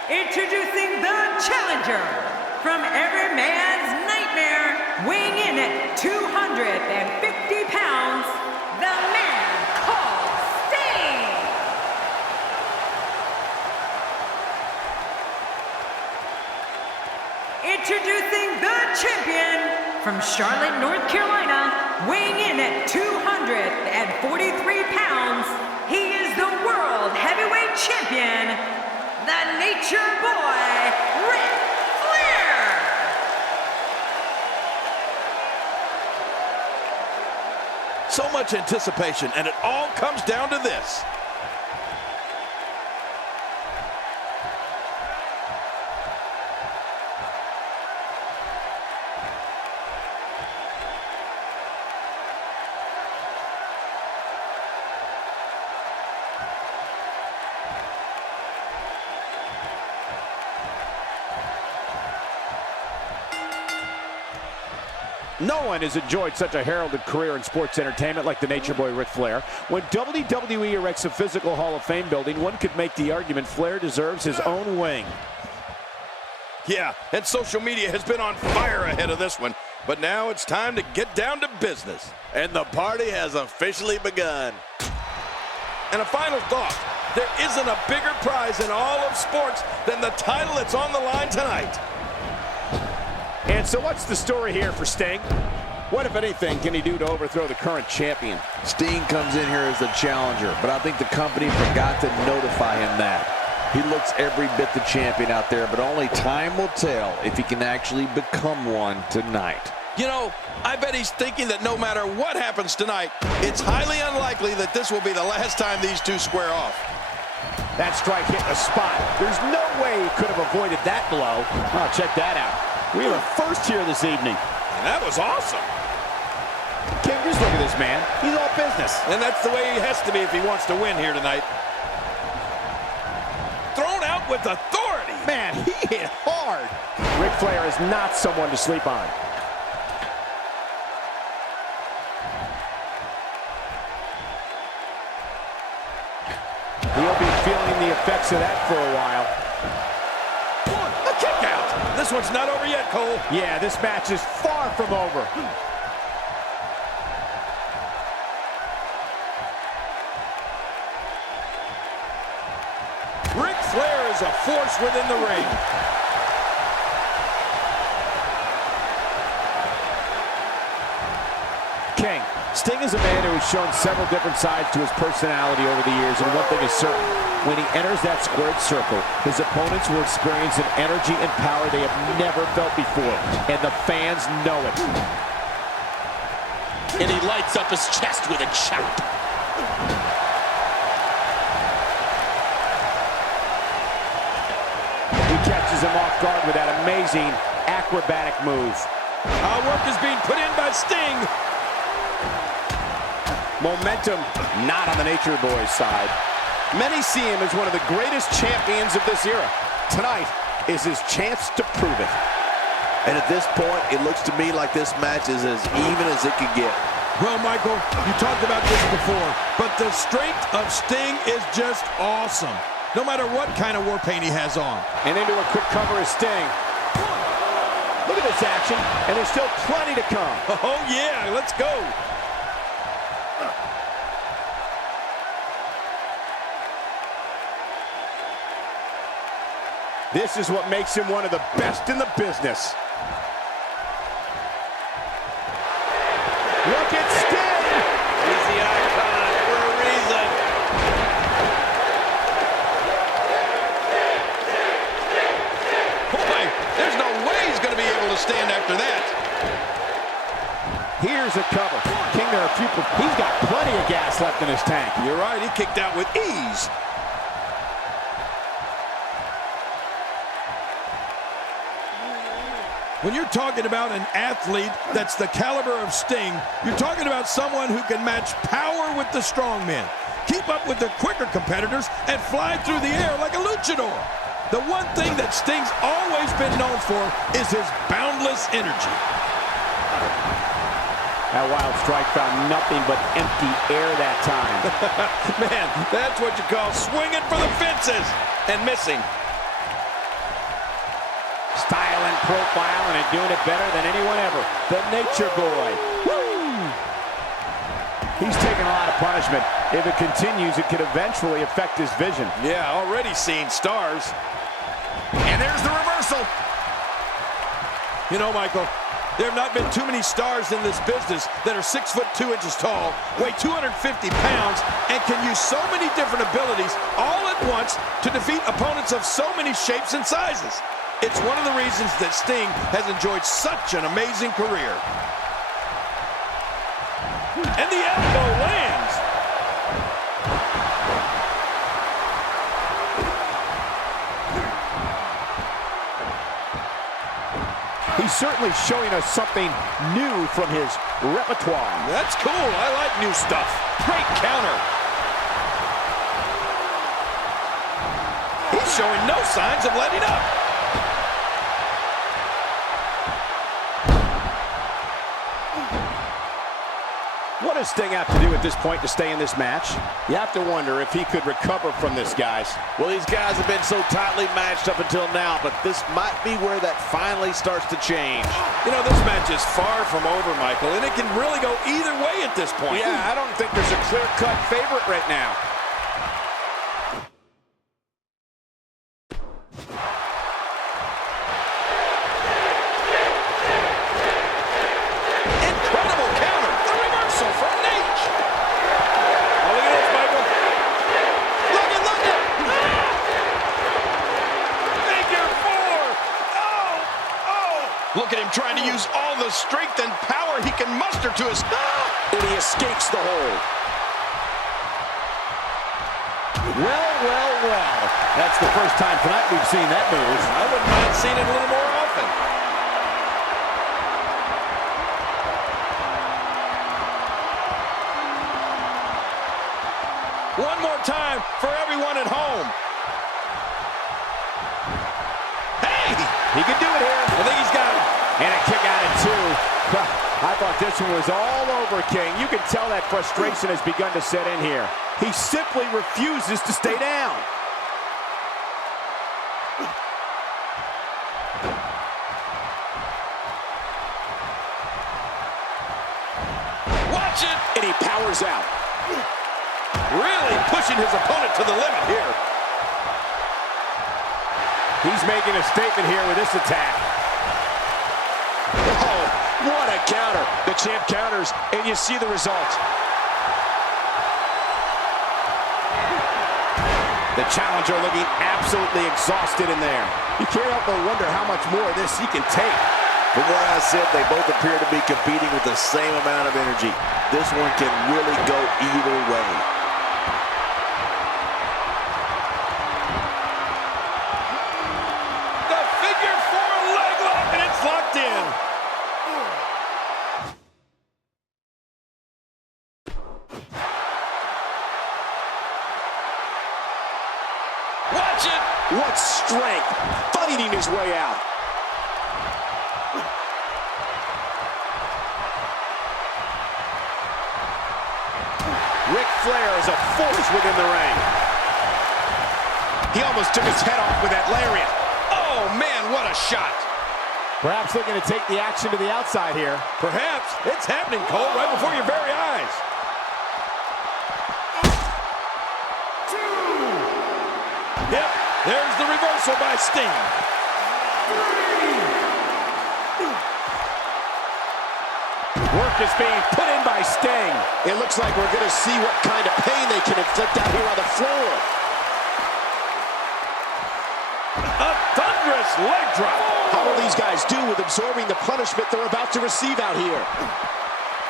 Introducing the challenger from every man's nightmare, weighing in at 250 pounds, the man called Sting. Introducing the champion from Charlotte, North Carolina, weighing in at 243 pounds, he is the World Heavyweight Champion, the Nature Boy, Ric Flair! So much anticipation, and it all comes down to this. No one has enjoyed such a heralded career in sports entertainment like the Nature Boy Ric Flair. When WWE erects a physical Hall of Fame building, one could make the argument Flair deserves his own wing. Yeah, and social media has been on fire ahead of this one. But now it's time to get down to business. And the party has officially begun. And a final thought. There isn't a bigger prize in all of sports than the title that's on the line tonight. And so what's the story here for Sting? What, if anything, can he do to overthrow the current champion? Sting comes in here as the challenger, but I think the company forgot to notify him that. He looks every bit the champion out there, but only time will tell if he can actually become one tonight. You know, I bet he's thinking that no matter what happens tonight, it's highly unlikely that this will be the last time these two square off. That strike hit the spot. There's no way he could have avoided that blow. Oh, check that out. We have a first here this evening. And that was awesome. King, just look at this man. He's all business. And that's the way he has to be if he wants to win here tonight. Thrown out with authority. Man, he hit hard. Ric Flair is not someone to sleep on. He'll be feeling the effects of that for a while. A kick out. This one's not over yet, Cole. Yeah, this match is far from over. Ric Flair is a force within the ring. King, Sting is a man who has shown several different sides to his personality over the years, and one thing is certain. When he enters that squared circle, his opponents will experience an energy and power they have never felt before, and the fans know it. And he lights up his chest with a chop. He catches him off guard with that amazing acrobatic move. Work is being put in by Sting. Momentum not on the Nature Boy's side. Many see him as one of the greatest champions of this era. Tonight is his chance to prove it. And at this point, it looks to me like this match is as even as it can get. Well, Michael, you talked about this before, but the strength of Sting is just awesome. No matter what kind of war paint he has on. And into a quick cover is Sting. Look at this action, and there's still plenty to come. Oh, yeah, let's go. This is what makes him one of the best in the business. Look at Sting! He's the icon for a reason. Boy, there's no way he's going to be able to stand after that. Here's a cover. King, there are he's got plenty of gas left in his tank. You're right, he kicked out with ease. When you're talking about an athlete that's the caliber of Sting, you're talking about someone who can match power with the strongmen, keep up with the quicker competitors, and fly through the air like a luchador. The one thing that Sting's always been known for is his boundless energy. That wild strike found nothing but empty air that time. Man, that's what you call swinging for the fences and missing. talent profile and doing it better than anyone ever. The Nature Boy. Woo! He's taking a lot of punishment. If it continues, it could eventually affect his vision. Yeah, already seeing stars. And there's the reversal. You know, Michael, there have not been too many stars in this business that are 6 foot 2 inches tall, weigh 250 pounds, and can use so many different abilities all at once to defeat opponents of so many shapes and sizes. It's one of the reasons that Sting has enjoyed such an amazing career. And the elbow lands. He's certainly showing us something new from his repertoire. That's cool. I like new stuff. Great counter. He's showing no signs of letting up. What does Sting have to do at this point to stay in this match? You have to wonder if he could recover from this, guys. Well, these guys have been so tightly matched up until now, but this might be where that finally starts to change. You know, this match is far from over, Michael, and it can really go either way at this point. Yeah, I don't think there's a clear-cut favorite right now. Incredible counter. The reversal from Nate. Oh, look at this, Michael. Look it, look it. Figure 4. Oh. Look at him trying to use all the strength and power he can muster to his... And he escapes the hold. Well, well, well. That's the first time tonight we've seen that move. I wouldn't mind seeing it a little more often. One more time for everyone at home. Hey! He can do it here. I think he's got it. And a kick out at 2. I thought this one was all over, King. You can tell that frustration has begun to set in here. He simply refuses to stay down. Watch it! And he powers out. Really pushing his opponent to the limit here. He's making a statement here with this attack. Oh, what a counter. The champ counters, and you see the result. The challenger looking absolutely exhausted in there. You can't help but wonder how much more of this he can take. From what I said, they both appear to be competing with the same amount of energy. This one can really go either way. The figure 4 leg lock, and it's locked in. Watch it! What strength, fighting his way out. Ric Flair is a force within the ring. He almost took his head off with that lariat. Oh, man, what a shot. Perhaps looking to take the action to the outside here. Perhaps. It's happening, Cole, right before your very eyes. Yep, there's the reversal by Sting. Work is being put in by Sting. It looks like we're going to see what kind of pain they can inflict out here on the floor. A thunderous leg drop. How will these guys do with absorbing the punishment they're about to receive out here?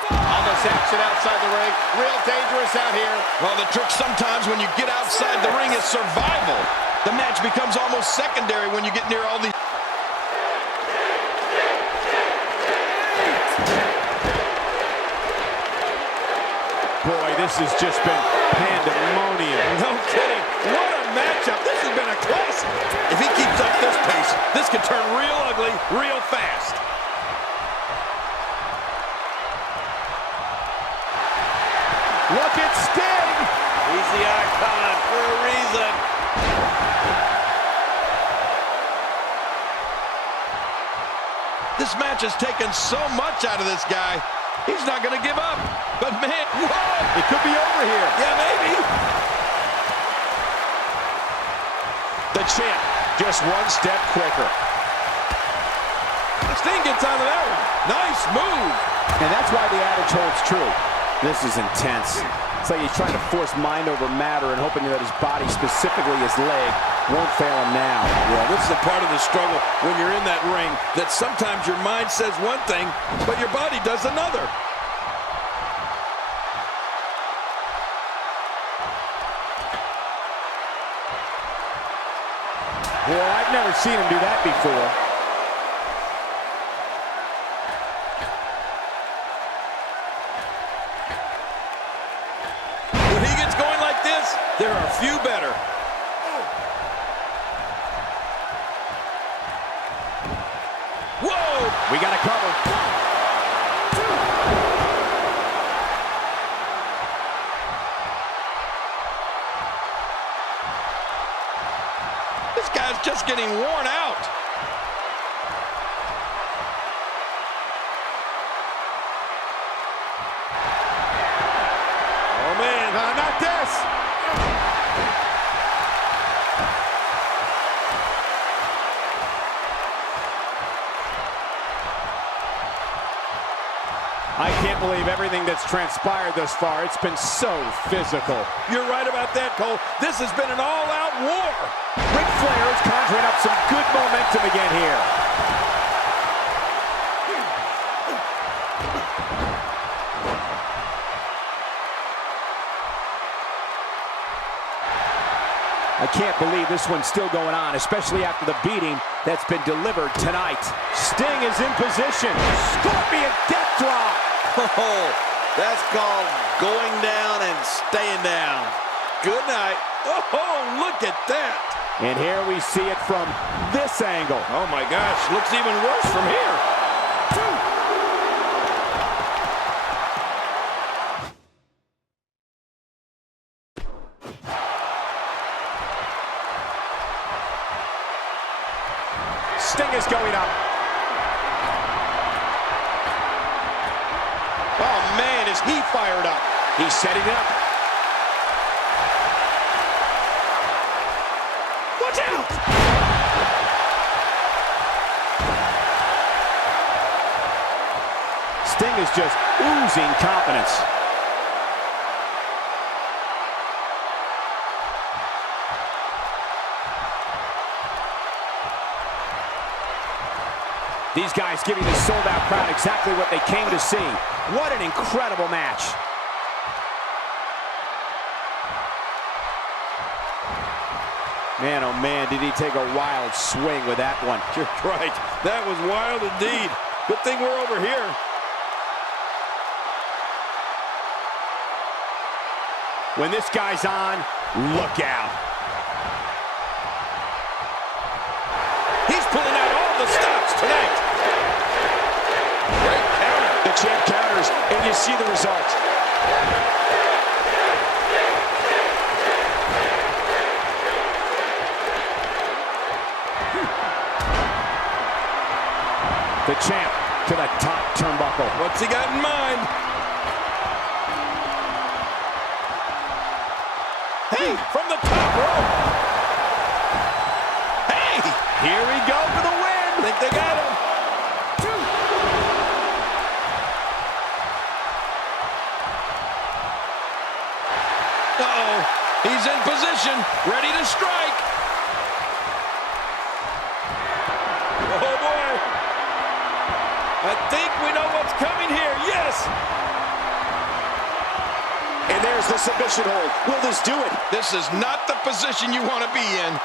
All this action outside the ring. Real dangerous out here. Well, the trick sometimes when you get outside the ring is survival. The match becomes almost secondary when you get near all these... Boy, this has just been pandemonium. No kidding. What a matchup. This has been a classic. If he keeps up this pace, this could turn real ugly real fast. Look at Sting. He's the icon for a reason. This match has taken so much out of this guy. He's not going to give up. But, man, whoa! It could be over here. Yeah, maybe. The champ, just one step quicker. Sting gets out of that one. Nice move. And that's why the adage holds true. This is intense. It's like he's trying to force mind over matter and hoping that his body, specifically his leg, won't fail him now. Yeah, this is a part of the struggle when you're in that ring, that sometimes your mind says one thing, but your body does another. Well, I've never seen him do that before. When he gets going like this, there are few better. Whoa! We got to cover. This guy's just getting worn out. Oh, man. No, not this. I can't believe everything that's transpired thus far. It's been so physical. You're right about that, Cole. This has been an all-out war. Ric Flair is conjuring up some good momentum again here. I can't believe this one's still going on, especially after the beating that's been delivered tonight. Sting is in position. Scorpion death drop. Oh, that's called going down and staying down. Good night. Oh, look at that. And here we see it from this angle. Oh, my gosh. Looks even worse from here. Sting is going up. Oh, man, is he fired up. He's setting it up. Watch out! Sting is just oozing confidence. These guys giving the sold-out crowd exactly what they came to see. What an incredible match. Man, oh man, did he take a wild swing with that one. You're right. That was wild indeed. Good thing we're over here. When this guy's on, look out. He's pulling out all the stops tonight. Great counter. The champ counters, and you see the result. The champ to the top turnbuckle. What's he got in mind? Hey, from the top rope. Hey! Here we go for the win. I think they got him. Uh-oh. He's in position, ready to strike. Oh, boy. I think we know what's coming here. Yes. And there's the submission hold. Will this do it? This is not the position you want to be in.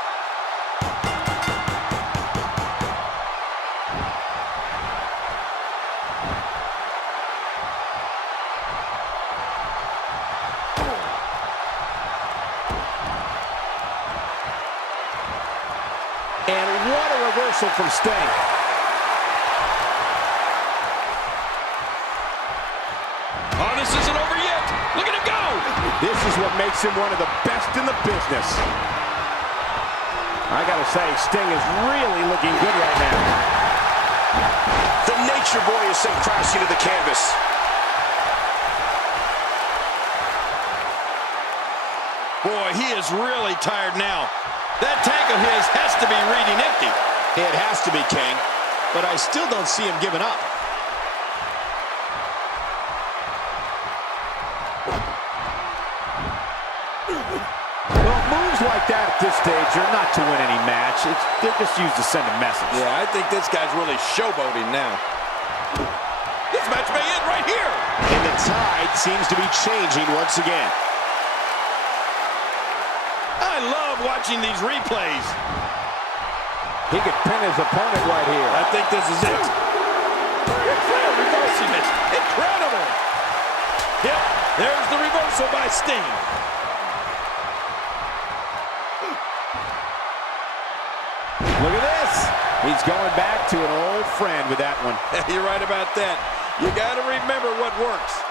And what a reversal from Sting. Oh, this isn't over yet. Look at him go. This is what makes him one of the best in the business. I gotta say, Sting is really looking good right now. The Nature Boy is sent crashing to the canvas. Boy, he is really tired now. That tank of his has to be reading empty. It has to be, King, but I still don't see him giving up. Well, moves like that at this stage are not to win any match. They're just used to send a message. Yeah, I think this guy's really showboating now. This match may end right here. And the tide seems to be changing once again. I love watching these replays. He could pin his opponent right here. I think this is it. Reversing it. Incredible. Yep, there's the reversal by Sting. Look at this. He's going back to an old friend with that one. You're right about that. You got to remember what works.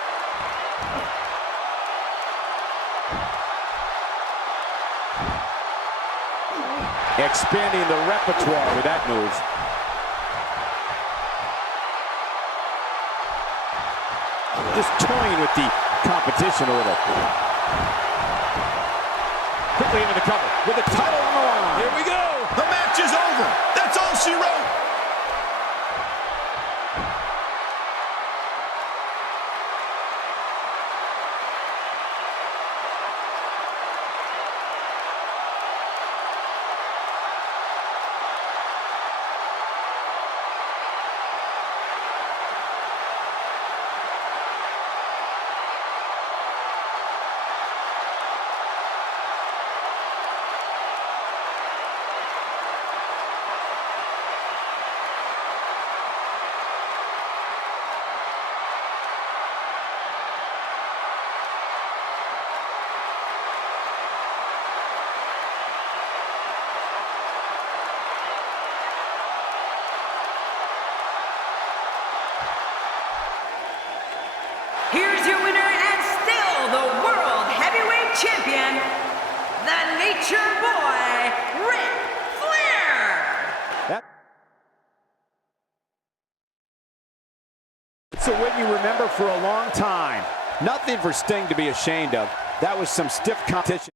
Expanding the repertoire with that move. Just toying with the competition a little. Quickly into the cover with the title on the line. Here we go. The match is over. That's all she wrote. Here's your winner and still the World Heavyweight Champion, the Nature Boy, Ric Flair. It's a win you remember for a long time. Nothing for Sting to be ashamed of. That was some stiff competition.